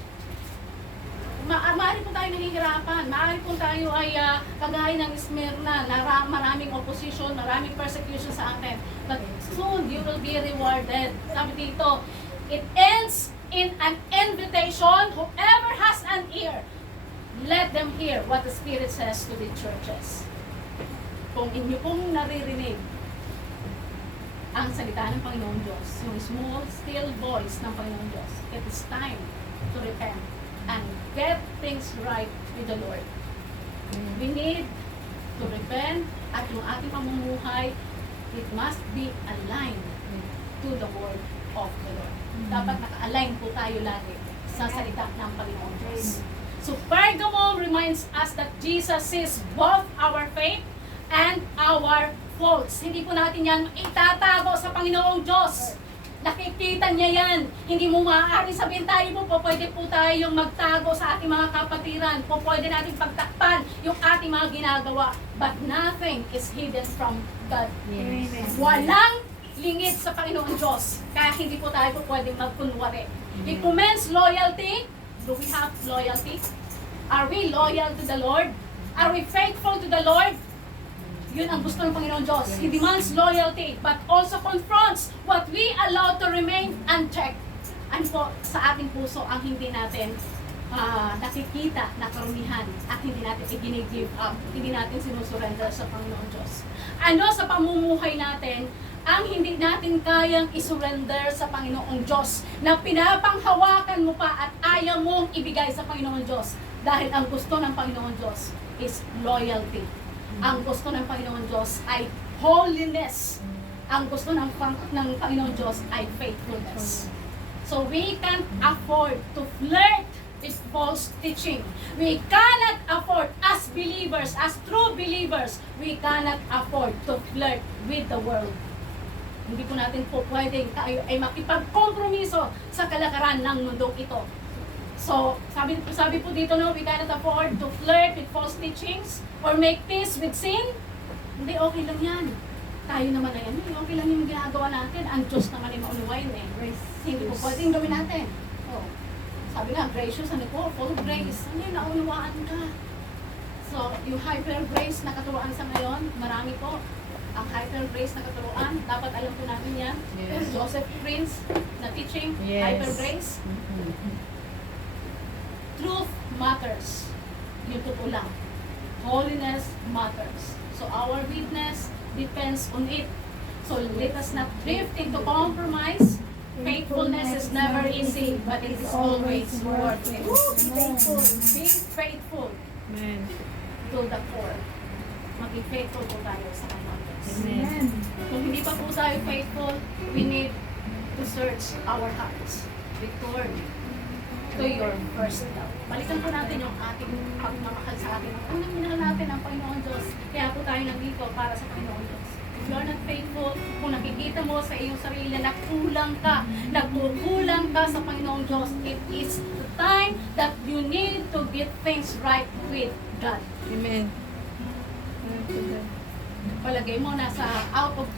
Maaari po tayo nahihirapan. Maaari po tayo ay kagaya ng Smyrna, maraming opposition, maraming persecution sa atin. But soon, you will be rewarded. Sabi dito, it ends in an invitation, whoever has an ear, let them hear what the Spirit says to the churches. Kung inyo pong naririnig ang salita ng Panginoon Diyos, yung small, still voice ng Panginoon Diyos, it is time to repent and get things right with the Lord. We need to repent at yung ating pamumuhay, it must be aligned to the word of the Lord. Dapat naka-align po tayo lagi sa salita ng Panginoon Diyos. So Pergamum reminds us that Jesus is both our faith and our faults. Hindi po natin yan itatago sa Panginoong Diyos. Nakikita niya yan. Hindi mo maaaring sabihin tayo po pwede po tayong magtago sa ating mga kapatiran. Po pwede natin pagtakpan yung ating mga ginagawa. But nothing is hidden from God. Yes. Walang lingid sa Panginoon Diyos. Kaya hindi po tayo po pwedeng magkunwari. He commends loyalty. Do we have loyalty? Are we loyal to the Lord? Are we faithful to the Lord? Yun ang gusto ng Panginoon Diyos. He demands loyalty, but also confronts what we allow to remain unchecked. Ano po sa ating puso ang hindi natin nakikita na karumihan at hindi natin i-give up, hindi natin sinusurrender sa Panginoon Diyos. Ano sa pamumuhay natin ang hindi natin kayang isurrender sa Panginoong Diyos na pinapanghawakan mo pa at ayaw mong ibigay sa Panginoong Diyos dahil ang gusto ng Panginoong Diyos is loyalty. Ang gusto ng Panginoon Diyos ay holiness. Ang gusto ng Panginoon Diyos ay faithfulness. So we can't afford to flirt with false teaching. We cannot afford, as believers, as true believers, we cannot afford to flirt with the world. Hindi po natin po pwedeng tayo ay makipagkompromiso sa kalakaran ng mundong ito. So, sabi po dito, no, we cannot afford to flirt with false teachings or make peace with sin. Hindi, okay lang yan. Tayo naman na yan. Okay lang yung ginagawa natin. Ang Diyos naman ay maunawain eh. Hindi po pwedeng gawin natin. Oh. Sabi nga, gracious, ano po, full of grace. Hindi, naunawaan ka. So, yung hyper grace na katuruan sa ngayon, marami po. Ang hyper grace na katuruan, dapat alam po natin yan. Yes. Joseph Prince na teaching, Yes. hyper grace. Truth matters. Yung totoo lang. Holiness matters. So our witness depends on it. So let us not drift into compromise. Faithfulness is never easy, but it is always worth it. Faithful. Be faithful Amen. to the core. Maging faithful po tayo sa Panginoon Diyos. Amen. Kung hindi pa po tayo faithful, we need to search our hearts. Return to your first love. Balikan po natin yung ating pagmamahal sa atin. Unang minahal natin ang Panginoon Diyos. Kaya po tayo nandito para sa Panginoon Diyos. If you're not faithful, kung nakikita mo sa iyong sarili na nagkukulang ka sa Panginoon Diyos, it is the time that you need to get things right with God. Amen. Palagay mo nasa out of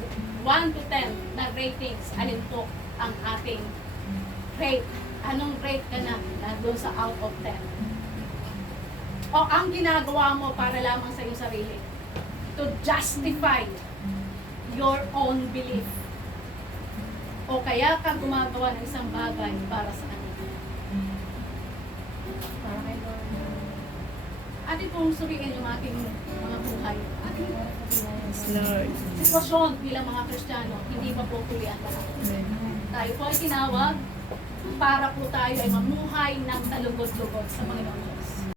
1 to 10 na ratings, alin po ang ating rate? Anong rate ka na doon sa out of 10? O ang ginagawa mo para lamang sa iyong sarili to justify your own belief? O kaya ka gumagawa ng isang bagay para sa kanila? Para kay Lord. Atin pong suriin yung ating mga buhay. Ating Yes, Lord. sitwasyon bilang mga Kristiyano, hindi pa po tuloy ang lahat. Amen. Tayo po ay tinawag para po tayo ay mamuhay ng talugod-lugod sa Panginoon Diyos.